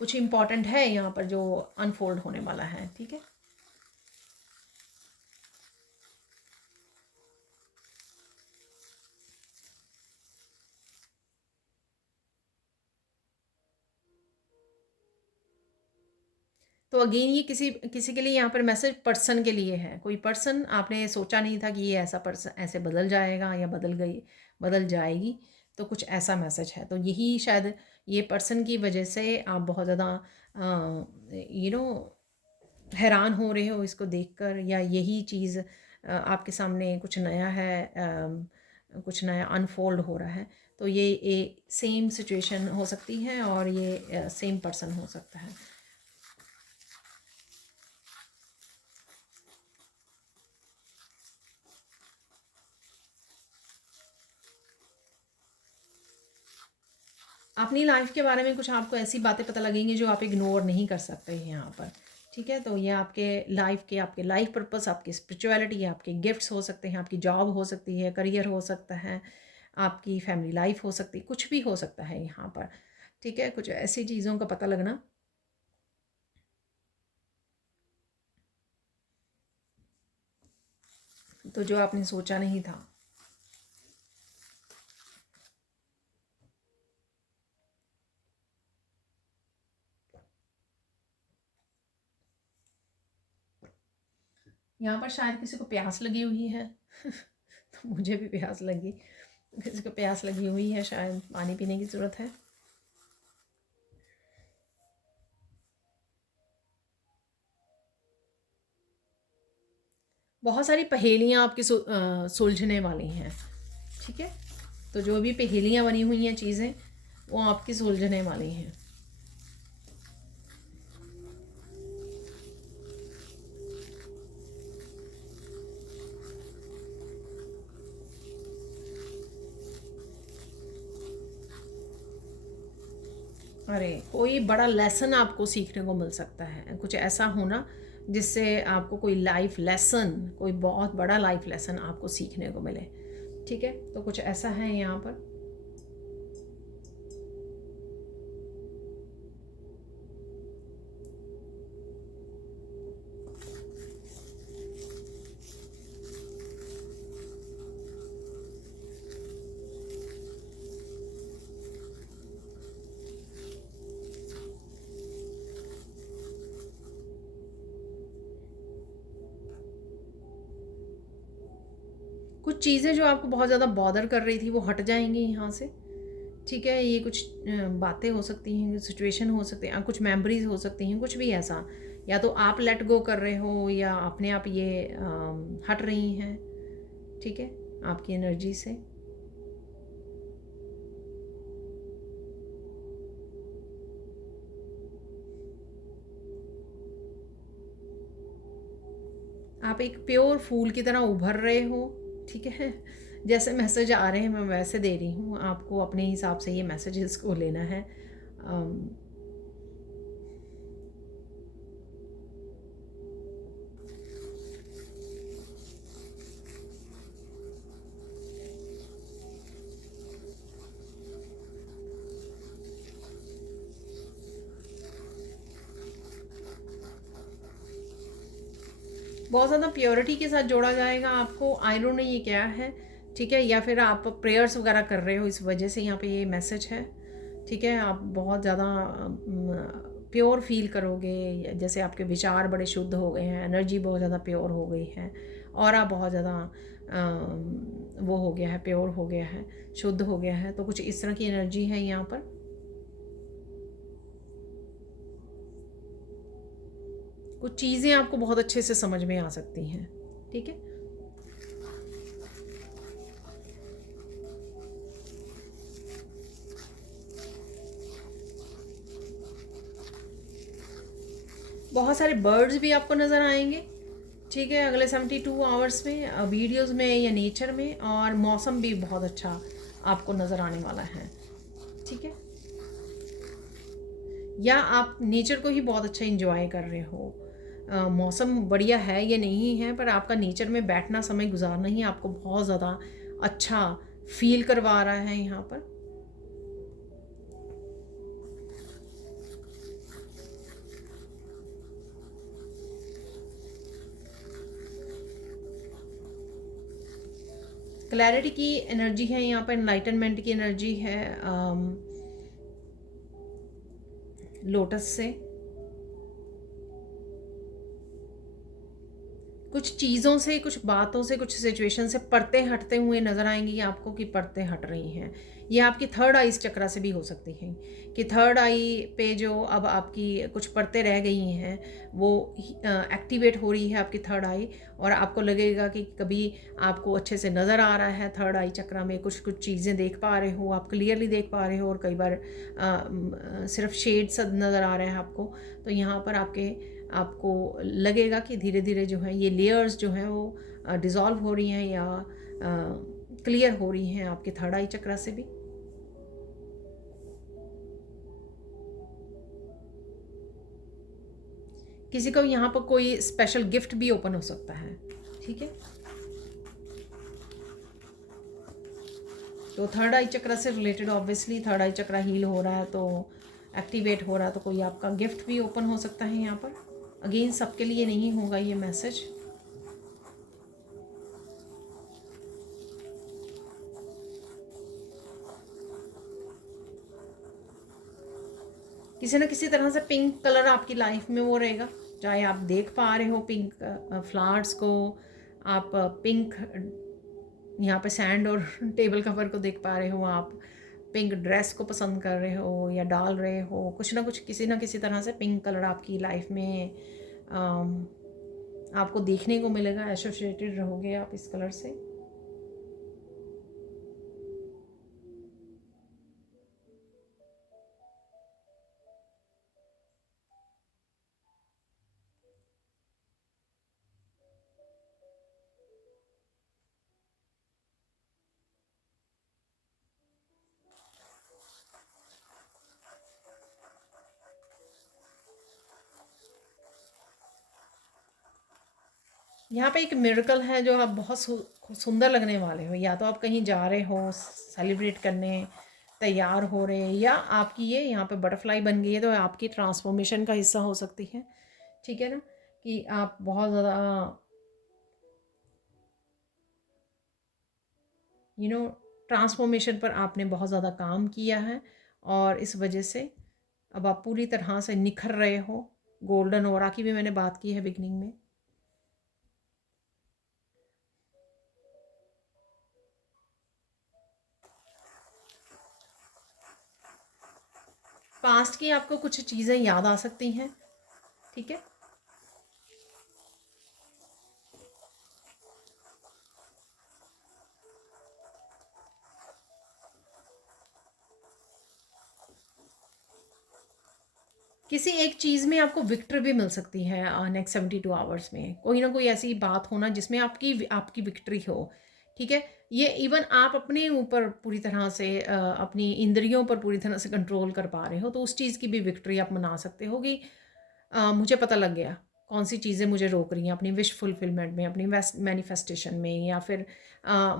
कुछ इम्पॉर्टेंट है यहाँ पर जो अनफोल्ड होने वाला है, ठीक है। तो अगेन ये किसी किसी के लिए यहाँ पर मैसेज पर्सन के लिए है। कोई पर्सन आपने सोचा नहीं था कि ये ऐसा पर्सन ऐसे बदल जाएगा या बदल जाएगी, तो कुछ ऐसा मैसेज है। तो यही शायद ये पर्सन की वजह से आप बहुत ज़्यादा यू नो हैरान हो रहे हो इसको देखकर, या यही चीज़ आपके सामने कुछ नया है, कुछ नया अनफोल्ड हो रहा है। तो ये सेम सिचुएशन हो सकती है और ये सेम पर्सन हो सकता है। अपनी लाइफ के बारे में कुछ आपको ऐसी बातें पता लगेंगी जो आप इग्नोर नहीं कर सकते हैं यहाँ पर, ठीक है। तो ये आपके लाइफ पर्पस, आपकी स्पिरिचुअलिटी, आपके गिफ्ट्स हो सकते हैं, आपकी जॉब हो सकती है, करियर हो सकता है, आपकी फैमिली लाइफ हो सकती है, कुछ भी हो सकता है यहाँ पर, ठीक है। कुछ ऐसी चीज़ों का पता लगना तो जो आपने सोचा नहीं था। यहाँ पर शायद किसी को प्यास लगी हुई है। तो मुझे भी प्यास लगी, किसी को प्यास लगी हुई है, शायद पानी पीने की ज़रूरत है। बहुत सारी पहेलियाँ आपकी सुलझने वाली हैं, ठीक है। तो जो भी पहेलियाँ बनी हुई हैं चीज़ें, वो आपकी सुलझने वाली हैं। अरे, कोई बड़ा लेसन आपको सीखने को मिल सकता है, कुछ ऐसा होना जिससे आपको कोई लाइफ लेसन, कोई बहुत बड़ा लाइफ लेसन आपको सीखने को मिले, ठीक है। तो कुछ ऐसा है यहाँ पर। कुछ चीज़ें जो आपको बहुत ज़्यादा बॉदर कर रही थी वो हट जाएंगी यहाँ से, ठीक है। ये कुछ बातें हो सकती हैं, सिचुएशन हो सकते हैं, कुछ मेमोरीज हो सकती हैं, कुछ भी ऐसा, या तो आप लेट गो कर रहे हो या अपने आप ये हट रही हैं, ठीक है, आपकी एनर्जी से। आप एक प्योर फूल की तरह उभर रहे हो, ठीक है। जैसे मैसेज आ रहे हैं मैं वैसे दे रही हूँ आपको, अपने हिसाब से ये मैसेजेस को लेना है। बहुत ज़्यादा प्योरिटी के साथ जोड़ा जाएगा आपको। आई डोंट नो ये क्या है, ठीक है, या फिर आप प्रेयर्स वगैरह कर रहे हो इस वजह से यहाँ पे ये मैसेज है, ठीक है। आप बहुत ज़्यादा प्योर फील करोगे, जैसे आपके विचार बड़े शुद्ध हो गए हैं, एनर्जी बहुत ज़्यादा प्योर हो गई है, और आप बहुत ज़्यादा वो हो गया है, प्योर हो गया है, शुद्ध हो गया है। तो कुछ इस तरह की एनर्जी है यहाँ पर। कुछ चीज़ें आपको बहुत अच्छे से समझ में आ सकती हैं, ठीक है। बहुत सारे बर्ड्स भी आपको नज़र आएंगे, ठीक है, अगले 72 आवर्स में, वीडियोस में या नेचर में। और मौसम भी बहुत अच्छा आपको नज़र आने वाला है, ठीक है। या आप नेचर को ही बहुत अच्छा इंजॉय कर रहे हो। मौसम बढ़िया है ये नहीं है, पर आपका नेचर में बैठना, समय गुजारना ही आपको बहुत ज़्यादा अच्छा फील करवा रहा है यहाँ पर। क्लैरिटी की एनर्जी है यहाँ पर, एनलाइटनमेंट की एनर्जी है लोटस से। कुछ चीज़ों से, कुछ बातों से, कुछ सिचुएशन से पर्दे हटते हुए नज़र आएंगी आपको, कि पर्दे हट रही हैं। ये आपकी थर्ड आई चक्रा से भी हो सकती हैं, कि थर्ड आई पे जो अब आपकी कुछ पर्दे रह गई हैं वो एक्टिवेट हो रही है आपकी थर्ड आई, और आपको लगेगा कि कभी आपको अच्छे से नज़र आ रहा है थर्ड आई चक्रा में, कुछ कुछ चीज़ें देख पा रहे हो, आप क्लियरली देख पा रहे हो, और कई बार सिर्फ शेड सा नज़र आ रहा है आपको। तो यहाँ पर आपको लगेगा कि धीरे धीरे जो है ये लेयर्स जो हैं वो डिज़ोल्व हो रही हैं, या क्लियर हो रही हैं आपके थर्ड आई चक्रा से भी। किसी को यहाँ पर कोई स्पेशल गिफ्ट भी ओपन हो सकता है, ठीक है। तो थर्ड आई चक्रा से रिलेटेड, ऑब्वियसली थर्ड आई चक्रा हील हो रहा है, तो एक्टिवेट हो रहा है, तो कोई आपका गिफ्ट भी ओपन हो सकता है यहाँ पर। अगेन सबके लिए नहीं होगा ये मैसेज। किसी न किसी तरह से पिंक कलर आपकी लाइफ में वो रहेगा, चाहे आप देख पा रहे हो पिंक फ्लावर्स को, आप पिंक यहाँ पे सैंड और टेबल कवर को देख पा रहे हो, आप पिंक ड्रेस को पसंद कर रहे हो या डाल रहे हो, कुछ ना कुछ किसी ना किसी तरह से पिंक कलर आपकी लाइफ में आपको देखने को मिलेगा, एसोसिएटेड रहोगे आप इस कलर से। यहाँ पे एक मिरेकल है जो आप बहुत सुंदर लगने वाले हो, या तो आप कहीं जा रहे हो सेलिब्रेट करने, तैयार हो रहे, या आपकी ये यहाँ पे बटरफ्लाई बन गई है, तो आपकी ट्रांसफॉर्मेशन का हिस्सा हो सकती है, ठीक है ना, कि आप बहुत ज़्यादा ट्रांसफॉर्मेशन पर आपने बहुत ज़्यादा काम किया है, और इस वजह से अब आप पूरी तरह से निखर रहे हो। गोल्डन ओरा की भी मैंने बात की है बिगनिंग में। पास्ट की आपको कुछ चीज़ें याद आ सकती हैं, ठीक है। किसी एक चीज़ में आपको विक्ट्री भी मिल सकती है नेक्स्ट 72 आवर्स में। कोई ना कोई ऐसी बात हो ना जिसमें आपकी आपकी विक्ट्री हो, ठीक है। ये इवन आप अपने ऊपर पूरी तरह से अपनी इंद्रियों पर पूरी तरह से कंट्रोल कर पा रहे हो, तो उस चीज़ की भी विक्ट्री आप मना सकते हो कि मुझे पता लग गया कौन सी चीज़ें मुझे रोक रही हैं अपनी विश फुलफिलमेंट में, अपनी मैनिफेस्टेशन में, या फिर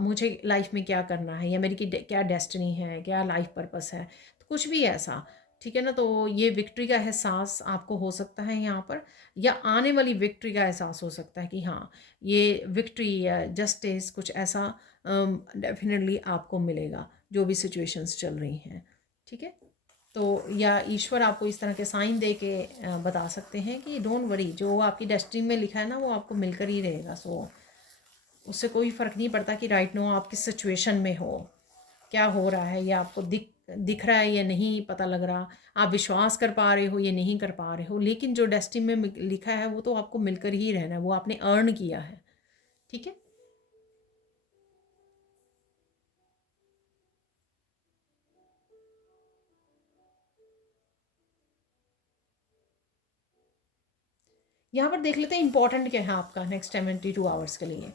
मुझे लाइफ में क्या करना है, या मेरी क्या डेस्टिनी है, क्या लाइफ पर्पस है, तो कुछ भी ऐसा, ठीक है ना। तो ये विक्ट्री का एहसास आपको हो सकता है यहाँ पर, या आने वाली विक्ट्री का एहसास हो सकता है कि हाँ, ये विक्ट्री या जस्टिस कुछ ऐसा डेफिनेटली आपको मिलेगा जो भी सिचुएशंस चल रही हैं, ठीक है। तो या ईश्वर आपको इस तरह के साइन दे के बता सकते हैं कि डोंट वरी, जो आपकी डेस्टिनी में लिखा है ना वो आपको मिलकर ही रहेगा। सो उससे कोई फ़र्क नहीं पड़ता कि राइट नो आप किस सिचुएशन में हो, क्या हो रहा है, या आपको दिख रहा है या नहीं पता लग रहा, आप विश्वास कर पा रहे हो या नहीं कर पा रहे हो, लेकिन जो डेस्टिनी में लिखा है वो तो आपको मिलकर ही रहना है, वो आपने अर्न किया है, ठीक है। यहाँ पर देख लेते हैं इंपॉर्टेंट क्या है आपका नेक्स्ट 72 आवर्स के लिए।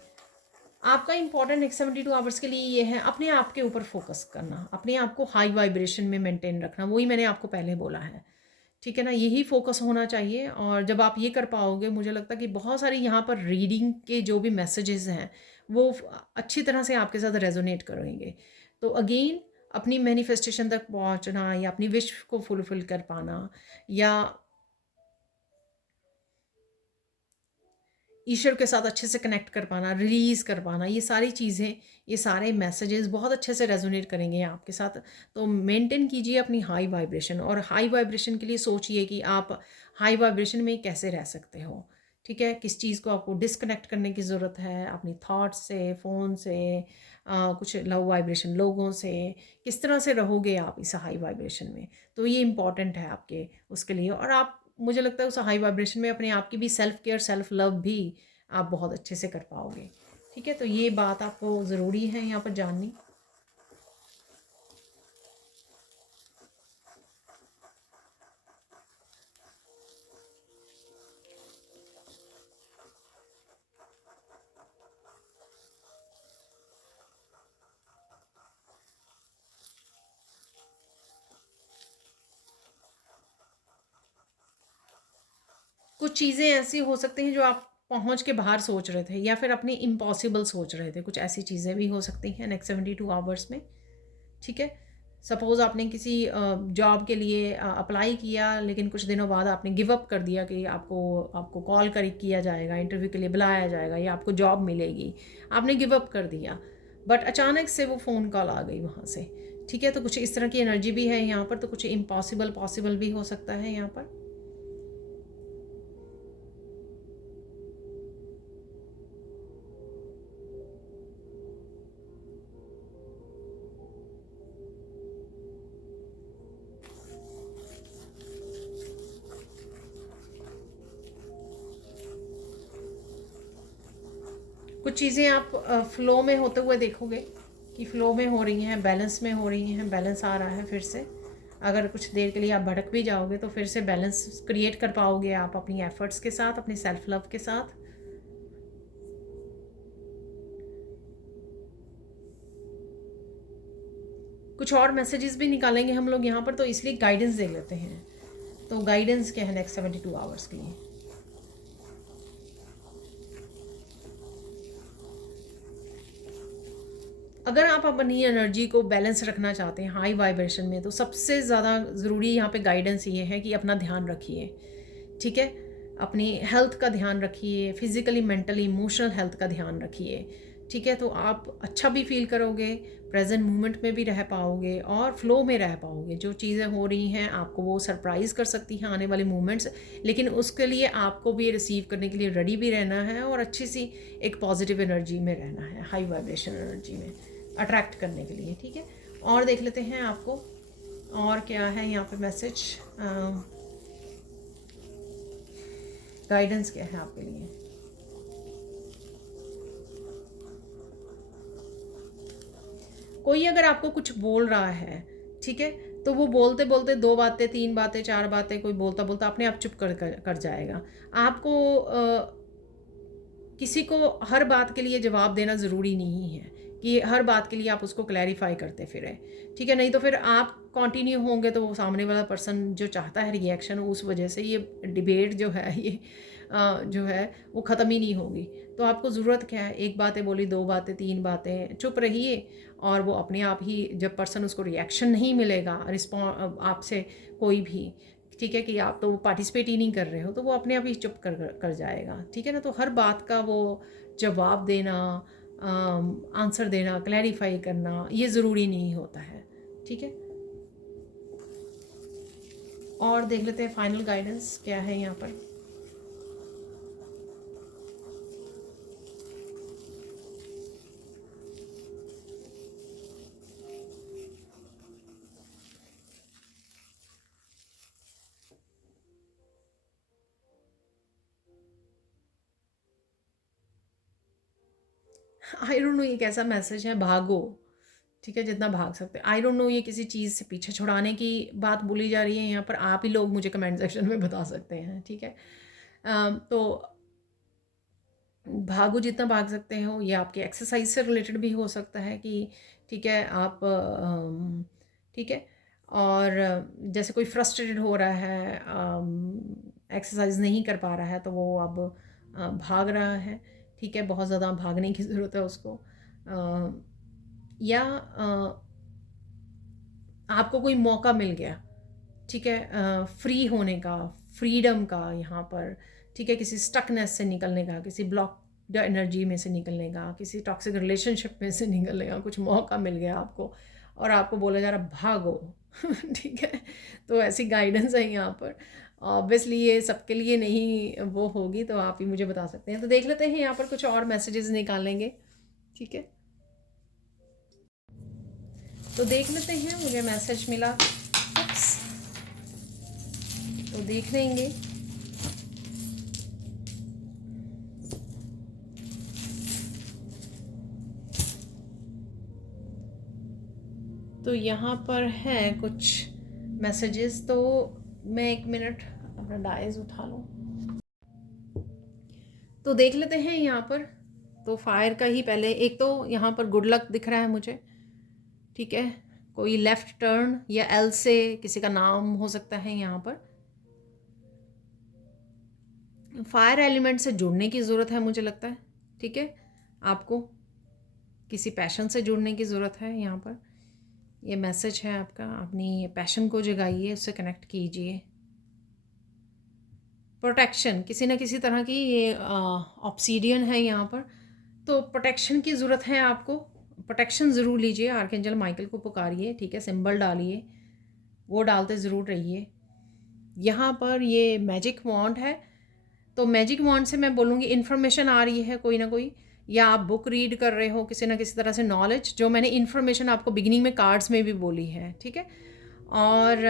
आपका इंपॉर्टेंट नेक्स्ट 72 आवर्स के लिए ये है अपने आप के ऊपर फोकस करना, अपने आप को हाई वाइब्रेशन में मेंटेन रखना, वही मैंने आपको पहले बोला है, ठीक है ना। यही फोकस होना चाहिए, और जब आप ये कर पाओगे मुझे लगता है कि बहुत सारी यहाँ पर रीडिंग के जो भी मैसेजेस हैं वो अच्छी तरह से आपके साथ रेजोनेट करेंगे। तो अगेन अपनी मैनिफेस्टेशन तक पहुँचना, या अपनी विश को फुलफिल कर पाना, या ईश्वर के साथ अच्छे से कनेक्ट कर पाना, रिलीज़ कर पाना, ये सारी चीज़ें, ये सारे मैसेजेस बहुत अच्छे से रेजोनेट करेंगे आपके साथ। तो मेंटेन कीजिए अपनी हाई वाइब्रेशन, और हाई वाइब्रेशन के लिए सोचिए कि आप हाई वाइब्रेशन में कैसे रह सकते हो, ठीक है। किस चीज़ को आपको डिस्कनेक्ट करने की ज़रूरत है अपनी थॉट्स से, फ़ोन से, कुछ लो वाइब्रेशन लोगों से, किस तरह से रहोगे आप इस हाई वाइब्रेशन में। तो ये इम्पॉर्टेंट है आपके उसके लिए, और आप, मुझे लगता है उस हाई वाइब्रेशन में अपने आप की भी सेल्फ केयर, सेल्फ लव भी आप बहुत अच्छे से कर पाओगे, ठीक है। तो ये बात आपको ज़रूरी है यहाँ पर जाननी। कुछ चीज़ें ऐसी हो सकती हैं जो आप पहुँच के बाहर सोच रहे थे, या फिर अपनी इम्पॉसिबल सोच रहे थे, कुछ ऐसी चीज़ें भी हो सकती हैं नेक्स्ट 72 आवर्स में, ठीक है। सपोज़ आपने किसी जॉब के लिए अप्लाई किया, लेकिन कुछ दिनों बाद आपने गिव अप कर दिया कि आपको आपको कॉल कर किया जाएगा, इंटरव्यू के लिए बुलाया जाएगा, या आपको जॉब मिलेगी, आपने गिव अप कर दिया, बट अचानक से वो फ़ोन कॉल आ गई वहाँ से, ठीक है। तो कुछ इस तरह की एनर्जी भी है यहाँ पर, तो कुछ इम्पॉसिबल पॉसिबल भी हो सकता है यहाँ पर। कुछ चीज़ें आप फ़्लो में होते हुए देखोगे कि फ़्लो में हो रही हैं, बैलेंस में हो रही हैं, बैलेंस आ रहा है फिर से। अगर कुछ देर के लिए आप भटक भी जाओगे तो फिर से बैलेंस क्रिएट कर पाओगे आप अपनी एफ़र्ट्स के साथ, अपनी सेल्फ लव के साथ। कुछ और मैसेजेस भी निकालेंगे हम लोग यहाँ पर, तो इसलिए गाइडेंस दे लेते हैं। तो गाइडेंस क्या है नेक्स्ट 72 आवर्स के लिए। अगर आप अपनी एनर्जी को बैलेंस रखना चाहते हैं हाई वाइब्रेशन में, तो सबसे ज़्यादा ज़रूरी यहाँ पे गाइडेंस ये है कि अपना ध्यान रखिए, ठीक है। अपनी हेल्थ का ध्यान रखिए, फिज़िकली, मेंटली, इमोशनल हेल्थ का ध्यान रखिए, ठीक है। तो आप अच्छा भी फील करोगे, प्रेजेंट मोमेंट में भी रह पाओगे, और फ्लो में रह पाओगे। जो चीज़ें हो रही हैं आपको वो सरप्राइज़ कर सकती हैं आने वाले मोमेंट्स, लेकिन उसके लिए आपको भी रिसीव करने के लिए रेडी भी रहना है, और अच्छी सी एक पॉजिटिव एनर्जी में रहना है, हाई वाइब्रेशन एनर्जी में अट्रैक्ट करने के लिए, ठीक है। और देख लेते हैं आपको और क्या है यहाँ पे मैसेज, गाइडेंस क्या है आपके लिए? कोई अगर आपको कुछ बोल रहा है, ठीक है, तो वो बोलते बोलते 2 बातें, 3 बातें, 4 बातें कोई बोलता बोलता अपने आप चुप कर जाएगा। आपको किसी को हर बात के लिए जवाब देना ज़रूरी नहीं है कि हर बात के लिए आप उसको क्लैरिफाई करते फिरें, ठीक है? नहीं तो फिर आप कंटिन्यू होंगे तो वो सामने वाला पर्सन जो चाहता है रिएक्शन, उस वजह से ये डिबेट जो है ये जो है वो ख़त्म ही नहीं होगी। तो आपको ज़रूरत क्या है, एक बातें बोली, 2 बातें, 3 बातें, चुप रहिए और वो अपने आप ही, जब पर्सन उसको रिएक्शन नहीं मिलेगा आपसे कोई भी, ठीक है, कि आप तो पार्टिसिपेट ही नहीं कर रहे हो, तो वो अपने आप ही चुप कर जाएगा, ठीक है ना? तो हर बात का वो जवाब देना, आंसर देना, क्लैरिफाई करना, ये ज़रूरी नहीं होता है, ठीक है? और देख लेते हैं फाइनल गाइडेंस क्या है यहाँ पर। आई डोंट नो ये कैसा मैसेज है, भागो, ठीक है, जितना भाग सकते हैं। आई डोंट नो ये किसी चीज़ से पीछे छुड़ाने की बात बोली जा रही है यहाँ पर, आप ही लोग मुझे कमेंट सेक्शन में बता सकते हैं, ठीक है? तो भागो जितना भाग सकते हो, ये आपके एक्सरसाइज से रिलेटेड भी हो सकता है कि ठीक है आप ठीक है, और जैसे कोई फ्रस्ट्रेटेड हो रहा है, एक्सरसाइज नहीं कर पा रहा है, तो वो अब भाग रहा है, ठीक है, बहुत ज़्यादा भागने की ज़रूरत है उसको, या आपको कोई मौका मिल गया, ठीक है, फ्री होने का, फ्रीडम का यहाँ पर, ठीक है, किसी स्टकनेस से निकलने का, किसी ब्लॉक एनर्जी में से निकलने का, किसी टॉक्सिक रिलेशनशिप में से निकलने का कुछ मौका मिल गया आपको और आपको बोला जा रहा भागो ठीक है, तो ऐसी गाइडेंस है यहाँ पर। ऑब्वियसली ये सबके लिए नहीं वो होगी, तो आप ही मुझे बता सकते हैं। तो देख लेते हैं यहाँ पर कुछ और मैसेजेस निकालेंगे, ठीक है? तो देख लेते हैं, मुझे मैसेज मिला, तो देख लेंगे। तो यहाँ पर हैं कुछ मैसेजेस, तो मैं 1 मिनट अपना डायज उठा लूँ। तो देख लेते हैं यहाँ पर। तो फायर का ही पहले, एक तो यहाँ पर गुड लक दिख रहा है मुझे, ठीक है, कोई लेफ़्ट टर्न या एल से किसी का नाम हो सकता है यहाँ पर। फायर एलिमेंट से जुड़ने की ज़रूरत है मुझे लगता है, ठीक है, आपको किसी पैशन से जुड़ने की ज़रूरत है यहाँ पर। ये मैसेज है आपका, अपनी पैशन को जगाइए, उससे कनेक्ट कीजिए। प्रोटेक्शन, किसी न किसी तरह की ये ऑब्सीडियन है यहाँ पर, तो प्रोटेक्शन की ज़रूरत है आपको, प्रोटेक्शन ज़रूर लीजिए, आर्कएंजल माइकल को पुकारिए, ठीक है, सिंबल डालिए, वो डालते ज़रूर रहिए। यहाँ पर ये मैजिक वॉन्ड है, तो मैजिक वॉन्ड से मैं बोलूँगी इन्फॉर्मेशन आ रही है कोई ना कोई, या आप बुक रीड कर रहे हो, किसी ना किसी तरह से नॉलेज, जो मैंने इन्फॉर्मेशन आपको बिगिनिंग में कार्ड्स में भी बोली है, ठीक है। और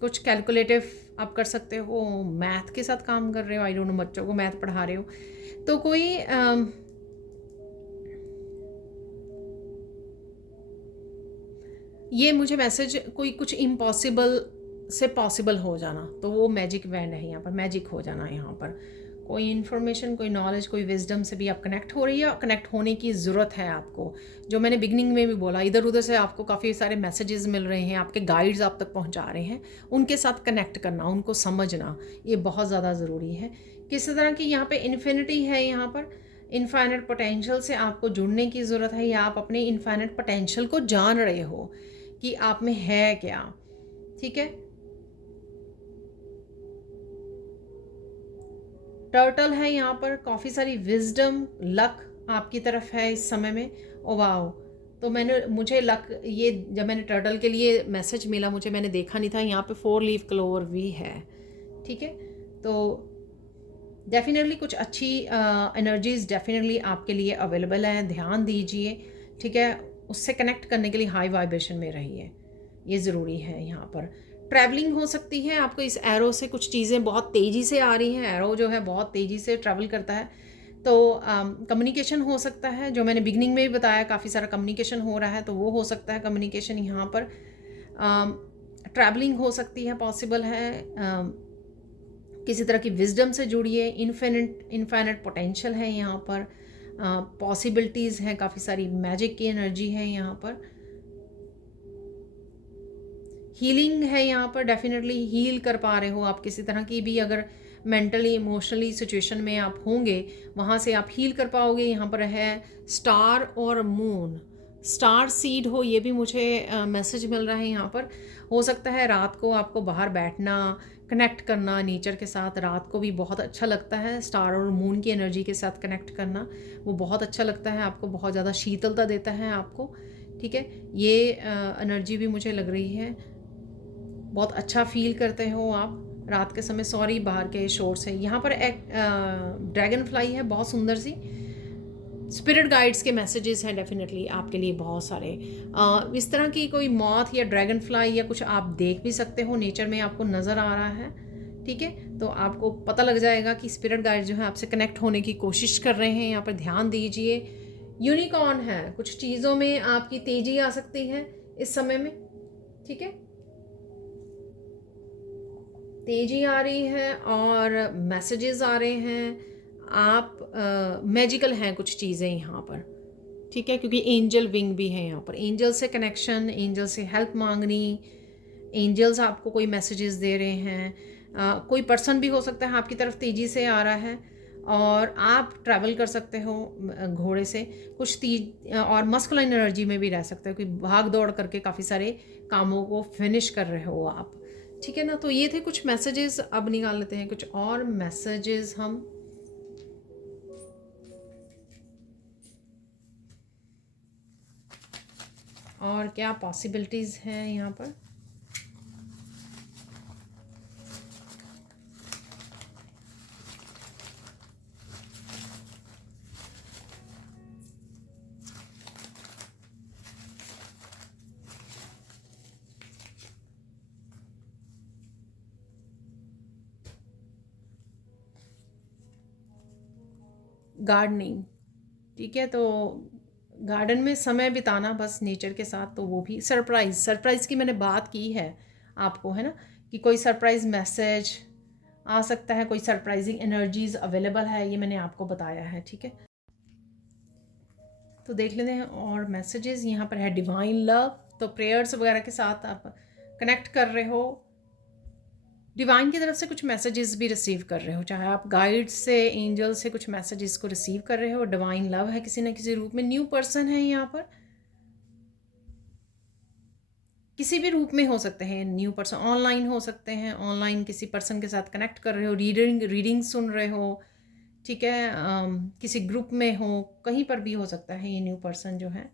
कुछ कैलकुलेटिव आप कर सकते हो, मैथ के साथ काम कर रहे हो, आई डोंट नो, बच्चों को मैथ पढ़ा रहे हो, तो कोई ये मुझे मैसेज, कोई कुछ इम्पॉसिबल से पॉसिबल हो जाना, तो वो मैजिक वैंड है यहाँ पर, मैजिक हो जाना यहाँ पर। कोई इन्फॉर्मेशन, कोई नॉलेज, कोई विजडम से भी आप कनेक्ट हो रही है, कनेक्ट होने की ज़रूरत है आपको। जो मैंने बिगनिंग में भी बोला, इधर उधर से आपको काफ़ी सारे मैसेजेस मिल रहे हैं, आपके गाइड्स आप तक पहुँचा रहे हैं, उनके साथ कनेक्ट करना, उनको समझना, ये बहुत ज़्यादा ज़रूरी है। किसी तरह की यहाँ पर इन्फिनिटी है, यहाँ पर इनफाइनाइट पोटेंशियल से आपको जुड़ने की ज़रूरत है, या आप अपने इनफाइनाइट पोटेंशियल को जान रहे हो कि आप में है क्या, ठीक है। टर्टल है यहाँ पर, काफ़ी सारी विजडम, लक आपकी तरफ है इस समय में। ओ वाओ, तो मुझे लक, ये जब मैंने टर्टल के लिए मैसेज मिला मुझे, मैंने देखा नहीं था, यहाँ पे 4 लीफ क्लोवर भी है, ठीक है। तो डेफिनेटली कुछ अच्छी एनर्जीज डेफिनेटली आपके लिए अवेलेबल है, ध्यान दीजिए, ठीक है, उससे कनेक्ट करने के लिए हाई वाइब्रेशन में रहिए, ये ज़रूरी है यहाँ पर। ट्रैवलिंग हो सकती है, आपको इस एरो से कुछ चीज़ें बहुत तेज़ी से आ रही हैं, एरो जो है बहुत तेज़ी से ट्रैवल करता है, तो कम्युनिकेशन हो सकता है, जो मैंने बिगिनिंग में भी बताया काफ़ी सारा कम्युनिकेशन हो रहा है, तो वो हो सकता है कम्युनिकेशन यहाँ पर। ट्रैवलिंग हो सकती है, पॉसिबल है, किसी तरह की विजडम से जुड़िए, इनफाइनाइट पोटेंशियल है यहाँ पर, पॉसिबिलिटीज़ हैं, काफ़ी सारी मैजिक की एनर्जी है यहाँ पर, हीलिंग है यहाँ पर, डेफिनेटली हील कर पा रहे हो आप किसी तरह की भी, अगर मेंटली इमोशनली सिचुएशन में आप होंगे वहाँ से आप हील कर पाओगे। यहाँ पर है स्टार और मून, स्टार सीड हो, ये भी मुझे मैसेज मिल रहा है यहाँ पर। हो सकता है रात को आपको बाहर बैठना, कनेक्ट करना नेचर के साथ, रात को भी बहुत अच्छा लगता है, स्टार और मून की एनर्जी के साथ कनेक्ट करना वो बहुत अच्छा लगता है आपको, बहुत ज़्यादा शीतलता देता है आपको, ठीक है। ये एनर्जी भी मुझे लग रही है, बहुत अच्छा फील करते हो आप रात के समय। सॉरी बाहर के शोर से। यहाँ पर एक ड्रैगन फ्लाई है बहुत सुंदर सी, स्पिरिट गाइड्स के मैसेजेस हैं डेफिनेटली आपके लिए बहुत सारे। इस तरह की कोई मॉथ या ड्रैगन फ्लाई या कुछ आप देख भी सकते हो नेचर में, आपको नज़र आ रहा है, ठीक है। तो आपको पता लग जाएगा कि स्पिरिट गाइड जो है आपसे कनेक्ट होने की कोशिश कर रहे हैं, यहाँ पर ध्यान दीजिए। यूनिकॉर्न है, कुछ चीज़ों में आपकी तेज़ी आ सकती है इस समय में, ठीक है, तेज़ी आ रही है और मैसेजेस आ रहे हैं। आप मैजिकल हैं कुछ चीज़ें यहाँ पर, ठीक है, क्योंकि एंजल विंग भी है यहाँ पर, एंजल से कनेक्शन, एंजल से हेल्प मांगनी, एंजल्स आपको कोई मैसेजेस दे रहे हैं। कोई पर्सन भी हो सकता है आपकी तरफ तेज़ी से आ रहा है और आप ट्रैवल कर सकते हो घोड़े से, कुछ तेज और मस्कुलाइन एनर्जी में भी रह सकते हो, कि भाग दौड़ करके काफ़ी सारे कामों को फिनिश कर रहे हो आप, ठीक है ना। तो ये थे कुछ मैसेजेस। अब निकाल लेते हैं कुछ और मैसेजेस हम। और क्या पॉसिबिलिटीज़ हैं यहाँ पर। गार्डनिंग, ठीक है, तो गार्डन में समय बिताना बस नेचर के साथ, तो वो भी सरप्राइज़ की मैंने बात की है आपको, है ना, कि कोई सरप्राइज़ मैसेज आ सकता है, कोई सरप्राइजिंग एनर्जीज अवेलेबल है, ये मैंने आपको बताया है, ठीक है। तो देख लेते हैं और मैसेजेस। यहाँ पर है डिवाइन लव, तो प्रेयर्स वगैरह के साथ आप कनेक्ट कर रहे हो, डिवाइन की तरफ से कुछ मैसेजेस भी रिसीव कर रहे हो, चाहे आप गाइड्स से, एंजल से कुछ मैसेजेस को रिसीव कर रहे हो। डिवाइन लव है किसी न किसी रूप में, न्यू पर्सन है यहाँ पर, किसी भी रूप में हो सकते हैं न्यू पर्सन, ऑनलाइन हो सकते हैं, ऑनलाइन किसी पर्सन के साथ कनेक्ट कर रहे हो, रीडिंग सुन रहे हो, ठीक है, किसी ग्रुप में हो, कहीं पर भी हो सकता है ये न्यू पर्सन जो है।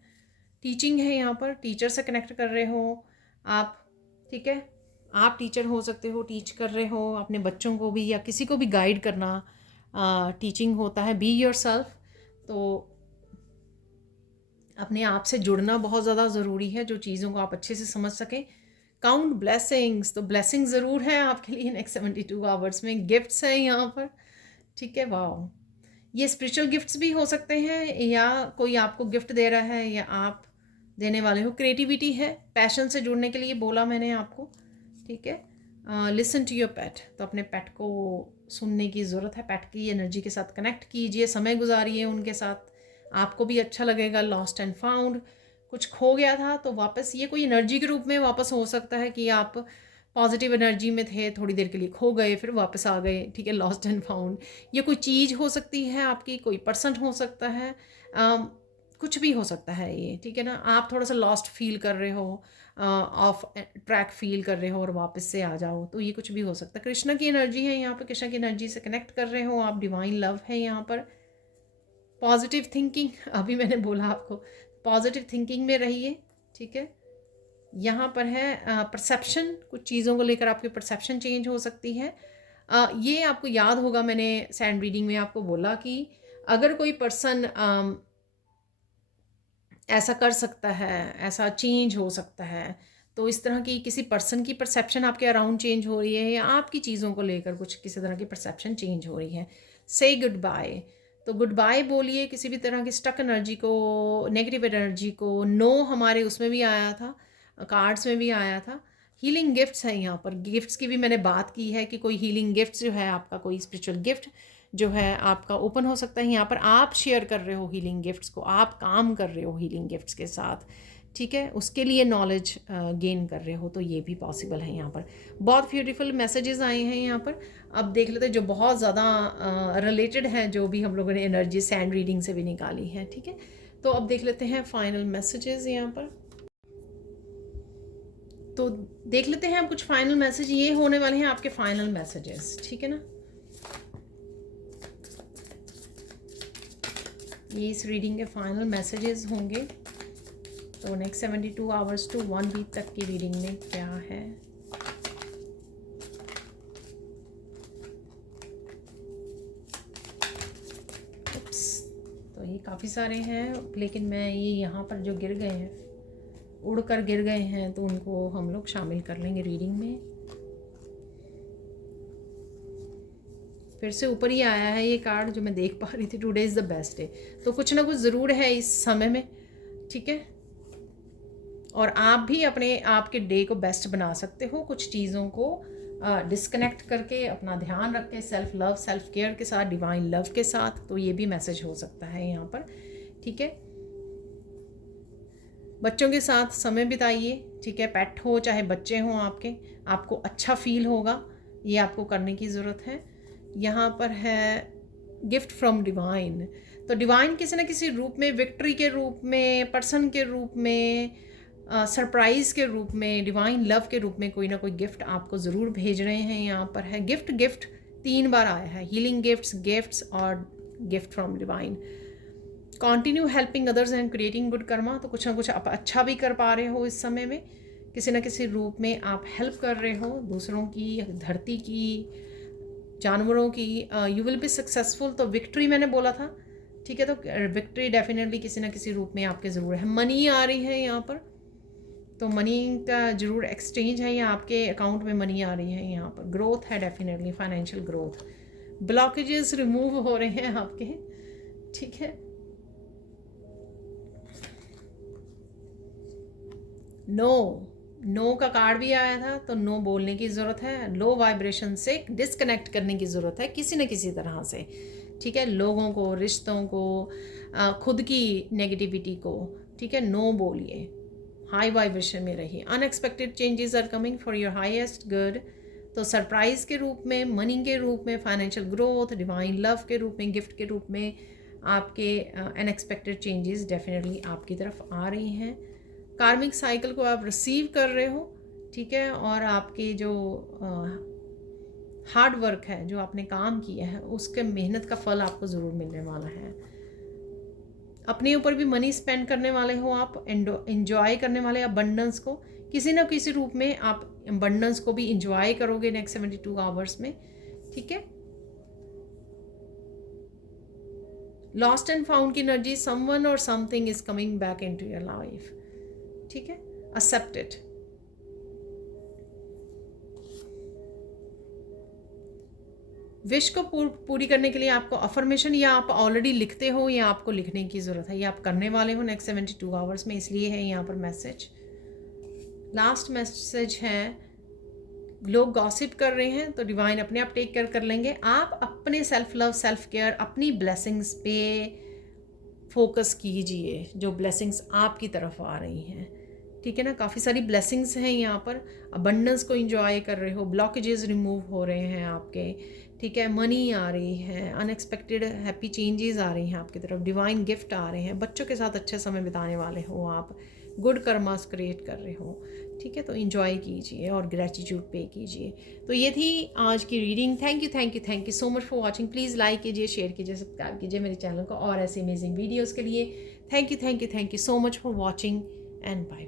टीचिंग है यहाँ पर, टीचर से कनेक्ट कर रहे हो आप, ठीक है, आप टीचर हो सकते हो, टीच कर रहे हो अपने बच्चों को भी या किसी को भी गाइड करना, टीचिंग होता है। बी योर सेल्फ, तो अपने आप से जुड़ना बहुत ज़्यादा ज़रूरी है, जो चीज़ों को आप अच्छे से समझ सकें। काउंट ब्लेसिंग्स, तो ब्लेसिंग ज़रूर है आपके लिए नेक्स्ट 72 आवर्स में। गिफ्ट्स हैं यहाँ पर, ठीक है, वाह, ये स्पिरिचुअल गिफ्ट्स भी हो सकते हैं या कोई आपको गिफ्ट दे रहा है या आप देने वाले हो। क्रिएटिविटी है, पैशन से जुड़ने के लिए बोला मैंने आपको, ठीक है। लिसन टू योर पेट, तो अपने पेट को सुनने की ज़रूरत है, पेट की एनर्जी के साथ कनेक्ट कीजिए, समय गुजारिए उनके साथ, आपको भी अच्छा लगेगा। लॉस्ट एंड फाउंड, कुछ खो गया था तो वापस, ये कोई एनर्जी के रूप में वापस हो सकता है कि आप पॉजिटिव एनर्जी में थे, थोड़ी देर के लिए खो गए, फिर वापस आ गए, ठीक है, लॉस्ट एंड फाउंड। ये कोई चीज़ हो सकती है आपकी, कोई पर्सन हो सकता है, कुछ भी हो सकता है ये, ठीक है ना। आप थोड़ा सा लॉस्ट फील कर रहे हो, ऑफ ट्रैक फील कर रहे हो और वापस से आ जाओ, तो ये कुछ भी हो सकता है। कृष्णा की एनर्जी है यहाँ पर, कृष्णा की एनर्जी से कनेक्ट कर रहे हो आप। डिवाइन लव है यहाँ पर। पॉजिटिव थिंकिंग, अभी मैंने बोला आपको, पॉजिटिव थिंकिंग में रहिए, ठीक है। यहाँ पर है परसेप्शन, कुछ चीज़ों को लेकर आपकी परसेप्शन चेंज हो सकती है। ये आपको याद होगा, मैंने सैंड रीडिंग में आपको बोला कि अगर कोई पर्सन ऐसा कर सकता है, ऐसा चेंज हो सकता है, तो इस तरह की किसी पर्सन की परसेप्शन आपके अराउंड चेंज हो रही है, या आपकी चीज़ों को लेकर कुछ किसी तरह की परसेप्शन चेंज हो रही है। से गुड बाय, तो गुड बाय बोलिए किसी भी तरह की स्टक एनर्जी को, नेगेटिव एनर्जी को। नो हमारे उसमें भी आया था, कार्ड्स में भी आया था। हीलिंग गिफ्ट्स है यहाँ पर, गिफ्ट्स की भी मैंने बात की है कि कोई हीलिंग गिफ्ट्स जो है आपका, कोई स्पिरिचुअल गिफ्ट जो है आपका ओपन हो सकता है। यहाँ पर आप शेयर कर रहे हो हीलिंग गिफ्ट्स को, आप काम कर रहे हो हीलिंग गिफ्ट्स के साथ, ठीक है, उसके लिए नॉलेज गेन कर रहे हो, तो ये भी पॉसिबल है यहाँ पर। बहुत ब्यूटीफुल मैसेजेस आए हैं यहाँ पर। अब देख लेते हैं जो बहुत ज़्यादा रिलेटेड हैं, जो भी हम लोगों ने एनर्जी सैंड रीडिंग से भी निकाली है, ठीक है। तो अब देख लेते हैं फाइनल मैसेजेस यहाँ पर। तो देख लेते हैं अब कुछ फाइनल मैसेज, ये होने वाले हैं आपके फाइनल मैसेजेस, ठीक है ना। ये इस रीडिंग के फाइनल मैसेजेस होंगे। तो नेक्स्ट 72 आवर्स टू 1 वीक तक की रीडिंग में क्या है। तो ये काफ़ी सारे हैं, लेकिन मैं ये यहाँ पर जो गिर गए हैं, उड़कर गिर गए हैं, तो उनको हम लोग शामिल कर लेंगे रीडिंग में। फिर से ऊपर ही आया है ये कार्ड जो मैं देख पा रही थी, today is the best day. तो कुछ ना कुछ ज़रूर है इस समय में, ठीक है। और आप भी अपने आप के डे को बेस्ट बना सकते हो, कुछ चीज़ों को डिस्कनेक्ट करके, अपना ध्यान रख के, सेल्फ लव, सेल्फ केयर के साथ, डिवाइन लव के साथ। तो ये भी मैसेज हो सकता है यहाँ पर, ठीक है। बच्चों के साथ समय बिताइए, ठीक है, पेट हो चाहे बच्चे हों आपके, आपको अच्छा फील होगा, ये आपको करने की ज़रूरत है। यहाँ पर है गिफ्ट फ्रॉम डिवाइन, तो डिवाइन किसी न किसी रूप में, विक्ट्री के रूप में, पर्सन के रूप में, सरप्राइज़ के रूप में, डिवाइन लव के रूप में कोई ना कोई गिफ्ट आपको ज़रूर भेज रहे हैं। यहाँ पर है गिफ्ट, गिफ्ट 3 बार आया है, हीलिंग गिफ्ट्स, गिफ्ट्स और gift from divine. Continue helping others and creating good Karma, तो कुछ ना कुछ आप अच्छा भी कर पा रहे हो इस समय में, किसी न किसी रूप में आप हेल्प कर रहे हो दूसरों की, धरती की, जानवरों की। यू विल बी सक्सेसफुल, तो विक्ट्री मैंने बोला था, ठीक है। तो विक्ट्री डेफिनेटली किसी न किसी रूप में आपके ज़रूर है। मनी आ रही है यहाँ पर, तो मनी का ज़रूर एक्सचेंज है, या आपके अकाउंट में मनी आ रही है यहाँ पर। ग्रोथ है definitely, financial growth. Blockages remove हो रहे हैं आपके, ठीक है। नो का कार्ड भी आया था, तो नो बोलने की ज़रूरत है, लो वाइब्रेशन से डिस्कनेक्ट करने की ज़रूरत है किसी न किसी तरह से, ठीक है। लोगों को, रिश्तों को, खुद की नेगेटिविटी को, ठीक है। नो बोलिए, हाई वाइब्रेशन में रहिए। Unexpected changes are coming for your highest good, तो सरप्राइज़ के रूप में, मनी के रूप में, फाइनेंशियल ग्रोथ, डिवाइन लव के रूप में, गिफ्ट के रूप में आपके अनएक्सपेक्टेड चेंजेस डेफिनेटली आपकी तरफ आ रही हैं। कार्मिक साइकिल को आप रिसीव कर रहे हो, ठीक है। और आपके जो हार्ड वर्क है, जो आपने काम किया है, उसके मेहनत का फल आपको ज़रूर मिलने वाला है। अपने ऊपर भी मनी स्पेंड करने वाले हो आप, एंजॉय करने वाले अबंडेंस को, किसी ना किसी रूप में आप अबंडेंस को भी इंजॉय करोगे नेक्स्ट 72 आवर्स में, ठीक है। लॉस्ट एंड फाउंड की एनर्जी, समवन और something is coming back into your life, ठीक है। Accept it. विश को पूरी करने के लिए आपको अफर्मेशन, या आप ऑलरेडी लिखते हो, या आपको लिखने की ज़रूरत है, या आप करने वाले हो नेक्स्ट 72 आवर्स में, इसलिए है यहाँ पर मैसेज। लास्ट मैसेज है, लोग गॉसिप कर रहे हैं, तो डिवाइन अपने आप टेक केयर कर लेंगे। आप अपने सेल्फ लव, सेल्फ केयर, अपनी ब्लेसिंग्स पे फोकस कीजिए, जो ब्लेसिंग्स आपकी तरफ आ रही हैं, ठीक है ना। काफ़ी सारी ब्लेसिंग्स हैं यहाँ पर, अबंडेंस को एंजॉय कर रहे हो, ब्लॉकेजेस रिमूव हो रहे हैं आपके, ठीक है। मनी आ रही है, अनएक्सपेक्टेड हैप्पी चेंजेस आ रही हैं आपकी तरफ, डिवाइन गिफ्ट आ रहे हैं, बच्चों के साथ अच्छे समय बिताने वाले हो आप, गुड कर्मास क्रिएट कर रहे हो, ठीक है। तो इन्जॉय कीजिए और ग्रेटिट्यूड पे कीजिए। तो ये थी आज की reading. Thank you so much for watching. Please like कीजिए, शेयर कीजिए, सब्सक्राइब कीजिए मेरे चैनल को और ऐसे अमेजिंग वीडियोज़ के लिए। Thank you so much for watching and bye.